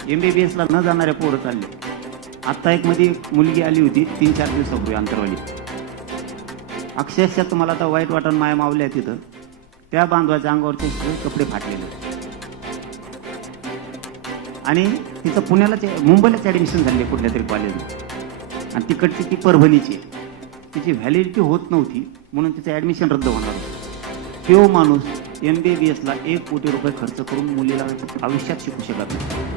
MBBS ला न जाणारे पोरं चालले. आता एक मध्ये मुलगी आली होती 3-4 दिवसापूर्वी अंतरवाली. अक्षरशः तुम्हाला आता वाईट वाटण, माया मावल्या तिथं. त्या बांधवाच्या अंगावरचे कपडे फाटलेले. आणि तिचं मुंबईलाच ऍडमिशन झाली कुठल्या तरी कॉलेजमध्ये. आणि तिकडची ती परभणीची. तिची व्हॅलिडिटी होत नव्हती म्हणून तिचं ऍडमिशन रद्द होणार होतं. तो माणूस MBBS ला 1 कोटी रुपये खर्च करून मुलीला आयुष्यात शिकू शकत नाही.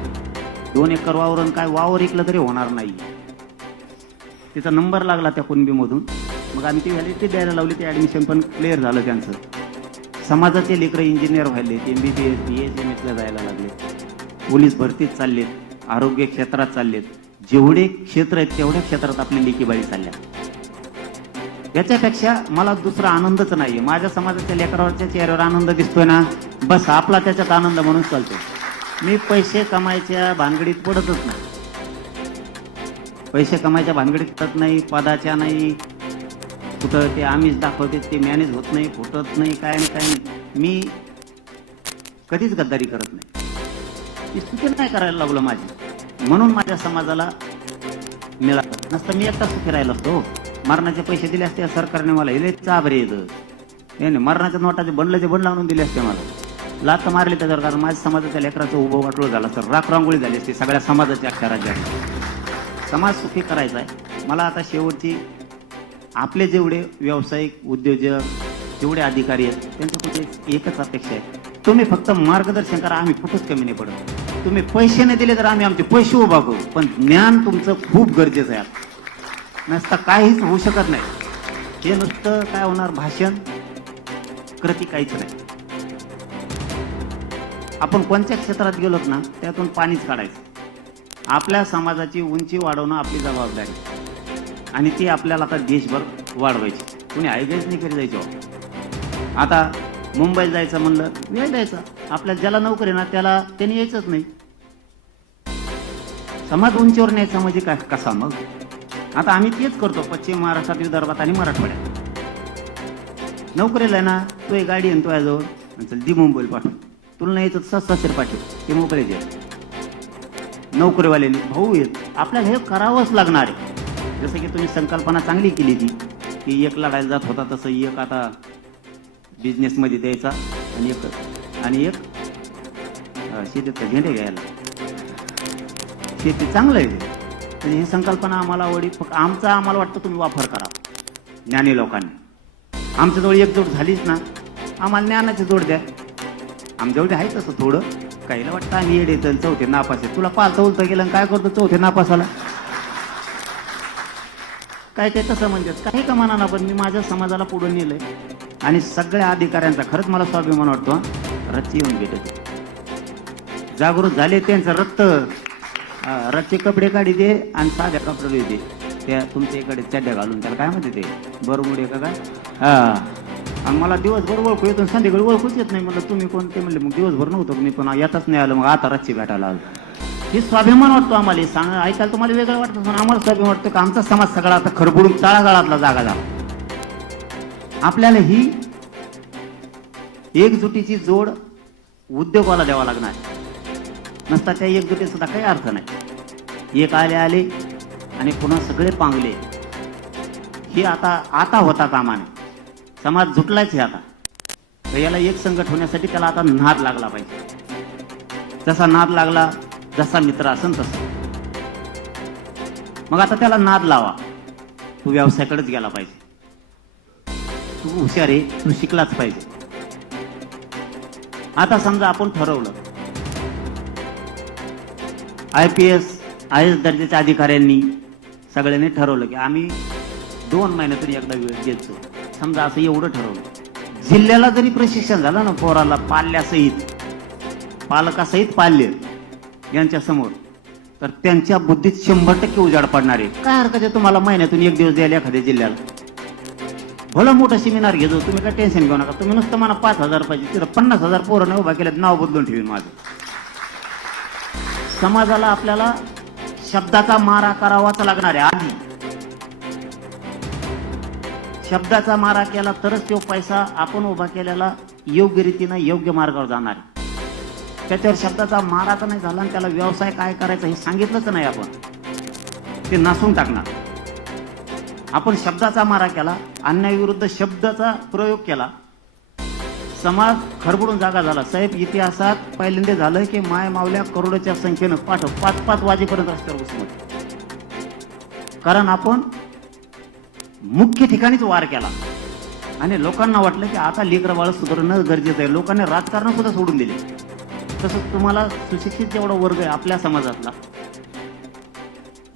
2 एकर वावरून काय वावर ऐकलं तरी होणार नाही. तिचा नंबर लागला त्या कुणबीमधून. मग आम्ही ती व्हॅलिडिटी द्यायला लावली. ते ऍडमिशन पण क्लिअर झालं त्यांचं. समाजाचे लेकरं इंजिनियर व्हायले, MBBS BS ला जायला लागले. पोलीस भरतीत चाललेत, आरोग्य क्षेत्रात चाललेत. जेवढे क्षेत्र आहेत तेवढ्या क्षेत्रात आपली लेकीबाई चालल्या. याच्यापेक्षा मला दुसरा आनंदच नाहीये. माझ्या समाजाच्या लेकरावरच्या चेहऱ्यावर आनंद दिसतोय ना, बस आपला त्याच्यात आनंद म्हणून चालतो. मी पैसे कमायच्या भानगडीत पडतच नाही. पैसे कमायच्या भानगडीत पडत नाही, पदाच्या नाही. कुठं ते आम्हीच दाखवते, ते मॅनेज होत नाही, फुटत नाही, काय नाही. मी कधीच गद्दारी करत नाही. ती स्तुती नाही करायला लागलो माझी. म्हणून माझ्या समाजाला मिळालं नसतं. मी एकटा सुखी राहिलो असतो. मरणाचे पैसे दिले असते सरकारने मला. हे चाबरे येतं. मरणाच्या नोटाचे बंडलाचे बंड लावून दिले असते मला. लात मारली त्याच्यावर. कारण माझ्या समाजाच्या लेकराचं उभं वाटोळ झालं तर राख रांगोळी झाली असते सगळ्या समाजाच्या अख्ख्या राज्यात. समाज सुखी करायचा आहे मला. आता शेवटची आपले जेवढे व्यावसायिक, उद्योजक, जेवढे अधिकारी आहेत त्यांच्याकडे एकच अपेक्षा आहे, तुम्ही फक्त मार्गदर्शन करा. आम्ही कुठंच कमी नाही पडत. तुम्ही पैसे नाही दिले तर आम्ही आमचे पैसे उभा करू, पण ज्ञान तुमचं खूप गरजेचं आहे. नसता काहीच होऊ शकत नाही. हे नुसतं काय होणार, भाषण, कृती काहीच नाही. आपण कोणत्या क्षेत्रात गेलोत ना त्यातून पाणीच काढायचं. आपल्या समाजाची उंची वाढवणं आपली जबाबदारी, आणि ती आपल्याला आता देशभर वाढवायची. कुणी आयगेच नाही करी जायचं. आता मुंबईत जायचं म्हणलं वेळ द्यायचा. आपल्या ज्याला नोकरी ना त्याला त्यांनी यायचंच नाही. समाज उंचीवर न्यायचा म्हणजे काय, कसा मग? आता आम्ही तेच करतो पश्चिम महाराष्ट्रात, विदर्भात आणि मराठवाड्यात. नोकरीला आहे ना, तो एक गाडी आहे तो याजवळ, चल दी मुंबईला पाठव, तुला नाही तर 700 पाठव, ते मोकळेच आहे. नोकरीवाल्याने भाऊ येत, आपल्याला हे करावंच लागणार आहे. जसं की तुम्ही संकल्पना चांगली केली ती की एक लढायला जात होता, तसं एक आता बिझनेसमध्ये द्यायचा आणि एक शेतीत झेंडे घ्यायला. शेती चांगलं आहे ते. म्हणजे ही संकल्पना आम्हाला आवडी, फक्त आम्हाला वाटतं तुम्ही वापर करा ज्ञानी लोकांनी. आमच्याजवळ एक जोड झालीच ना, आम्हाला ज्ञानाची जोड द्या. आमच्याजवळ आहे तसं थोडं, काहीला वाटतं आम्ही येडे तर चौथे नापास आहे. तुला पालतं उलतं गेलं काय करतो चौथे नापासाला, काय काय तसं म्हणतात काही का म्हणा ना. पण मी माझ्या समाजाला पुढे नेलंय आणि सगळ्या अधिकाऱ्यांचा खरंच मला स्वाभिमान वाटतो. रच्ची येऊन गेले ते जागृत झाले, त्यांचं रक्त रच्चे कपडे काढी दे आणि साध्या कपडे दे, त्या तुमच्या इकडे चड्ड्या घालून त्याला काय म्हणते ते बरमुडे का काय. आणि मला दिवसभर ओळखू येतो, संध्याकाळी ओळखूच येत नाही. म्हणलं तुम्ही कोणते म्हणले, मग दिवसभर नव्हतं मी, पण येतच नाही आलं, मग आता रच्ची भेटायला आलो. हे स्वाभिमान वाटतो आम्हाला. सांग ऐकायला तुम्हाला वेगळं वाटतं, पण आम्हाला स्वाभिमान वाटतं की आमचा समाज सगळा आता खरबडून तळागाळातला जागा झाला. आपल्याला ही एकजुटीची जोड उद्योगाला द्यावा लागणार. नसता त्या एकजुटीत सुद्धा काही अर्थ नाही. एक आले आणि पुन्हा सगळे पांगले, हे आता होता कामाने. समाज झुटलाच आहे आता. तर याला एक संकट होण्यासाठी त्याला आता नाद लागला पाहिजे. जसा नाद लागला, जसा मित्र असेल तसं. मग आता त्याला नाद लावा. तू व्यवसायाकडेच गेला पाहिजे, तू हुशार आहे, तू शिकलाच पाहिजे. आता समजा आपण ठरवलं, IPS IAS दर्जाच्या अधिकाऱ्यांनी सगळ्यांनी ठरवलं की आम्ही 2 महिन्यातून एकदा वेळ द्यायचो. समजा असं एवढं ठरवलं. जिल्ह्याला जरी प्रशिक्षण झालं ना पोराला, पालकासहित पाल्य यांच्या समोर, तर त्यांच्या बुद्धीत 100% उजाड पडणार आहे. काय हरकत आहे तुम्हाला महिन्यातून एक दिवस द्यायला एखाद्या जिल्ह्याला? भलं मोठं सेमिनार घेतो, तुम्ही काय टेन्शन घेऊ नका. तुम्ही नुसतं मला 5,000 पाहिजे, तिथं 50,000 पोरं नाही उभा केल्यात, नाव बदलून ठेवीन माझं. समाजाला आपल्याला शब्दाचा मारा करावाच लागणार आहे. आधी शब्दाचा मारा केला तरच तो पैसा आपण उभा केलेला योग्य रीतीनं योग्य मार्गावर जाणार आहे. त्याच्यावर शब्दाचा मारा तर नाही झाला आणि त्याला व्यवसाय काय करायचा हे सांगितलंच नाही आपण, ते नासून टाकणार. आपण शब्दाचा मारा केला, अन्यायाविरुद्ध शब्दाचा प्रयोग केला, समाज खरबडून जागा झाला. साहेब, इतिहासात पहिल्यांदा झालं की माय मावल्या करोडोच्या संख्येनं 5-5 वाजेपर्यंत रस्त्यावर घुसमट. कारण आपण मुख्य ठिकाणीच वार केला आणि लोकांना वाटलं की आता लेकरं बाळ सुधारणं गरजेचं आहे. लोकांनी राजकारण सुद्धा सोडून दिले. तसंच तुम्हाला सुशिक्षित जेवढा वर्ग आहे आपल्या समाजातला,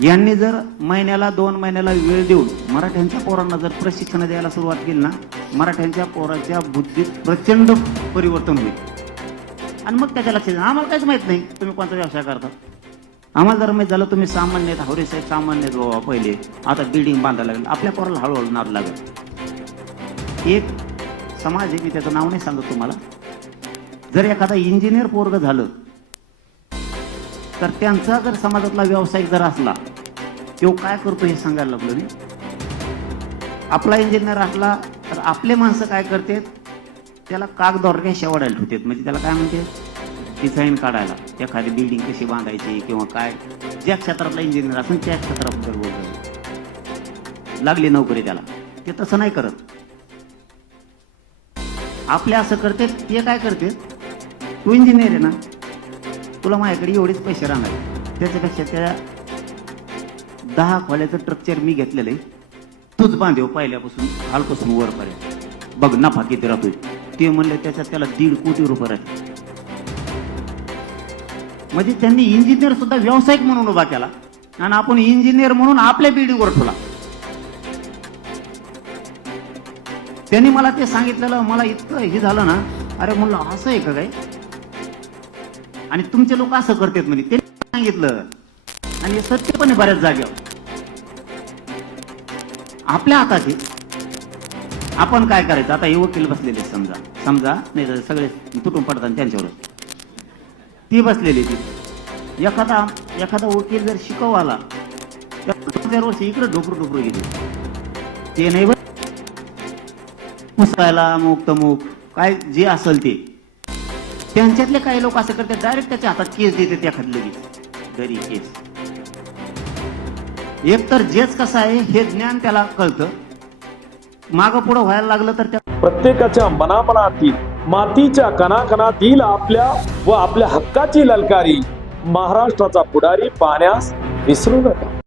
यांनी जर महिन्याला 2 महिन्याला वेळ देऊन मराठ्यांच्या पोरांना जर प्रशिक्षण द्यायला सुरुवात केली ना, मराठ्यांच्या पोरांच्या बुद्धीत प्रचंड परिवर्तन होईल. आणि मग त्याच्या लक्षात येईल, आम्हाला काहीच माहित नाही तुम्ही कोणता व्यवसाय करता. आम्हाला जर माहित झालं तुम्ही सामान्य आहेत, हवरे साहेब सामान्य आहेत बाबा पहिले, आता बिल्डिंग बांधायला लागेल, आपल्या पोराला हळूहळू नाद लागेल. एक समाज आहे, मी त्याचं नाव नाही सांगत तुम्हाला, जर एखादा इंजिनियर पोरग झालं तर त्यांचा जर समाजातला व्यावसायिक जर असला, तो काय करतो हे सांगायला लागलो मी. आपला इंजिनियर असला तर आपले माणसं काय करतात, त्याला कागदावर काय शेवाडायला ठेवतात. म्हणजे त्याला काय म्हणते, डिझाईन काढायला, एखादी बिल्डिंग कशी बांधायची किंवा काय, ज्या क्षेत्रातला इंजिनियर असेल त्या क्षेत्राबद्दल बोलतो. लागली नोकरी त्याला, ते तसं नाही करत. आपले असं करते, ते काय करते, तू इंजिनियर आहे ना, तुला माझ्याकडे एवढेच पैसे राहणार, त्याच्यापेक्षा त्या 10 खोल्याचं स्ट्रक्चर मी घेतलेलं आहे, तूच बांधेव पहिल्यापासून खालपासून वरपर्यंत, बघ नफा किती राहतोय. ते म्हणले त्याच्यात त्याला 1.5 कोटी रुपये राहते. म्हणजे त्यांनी इंजिनियर सुद्धा व्यावसायिक म्हणून उभा केला आणि आपण इंजिनियर म्हणून आपल्या बिल्डिंगवर ठेवला. त्यांनी मला ते सांगितलेलं, मला इतकं हे झालं ना, अरे म्हणलं असं आहे का काय, आणि तुमचे लोक असं करतात म्हणे. ते सांगितलं आणि हे सत्य पण आहे बऱ्याच जागेवर. आपल्या हातात आहे, आपण काय करायचं. आता हे वकील बसलेले समजा नाही तर सगळे तुटून पडतात त्यांच्यावर, ती बसलेली ती. एखादा वकील जर शिकवाला त्या 4 वर्ष इकडे ढोकरू गेली, ते नाही पुसायला अमुक तमुक काय जे असेल ते त्यांच्यातले काही लोक असं करतात डायरेक्ट त्याच्या हातात केस देते त्या लगेच घरी केस. एक तर जेच कसं आहे हे ज्ञान त्याला कळतं, मागं पुढं व्हायला लागलं तर त्या प्रत्येकाच्या मनामनातील मातीच्या कणाकणातील आपल्या व आपल्या हक्काची ललकारी महाराष्ट्राचा पुढारी पाहण्यास विसरू नका.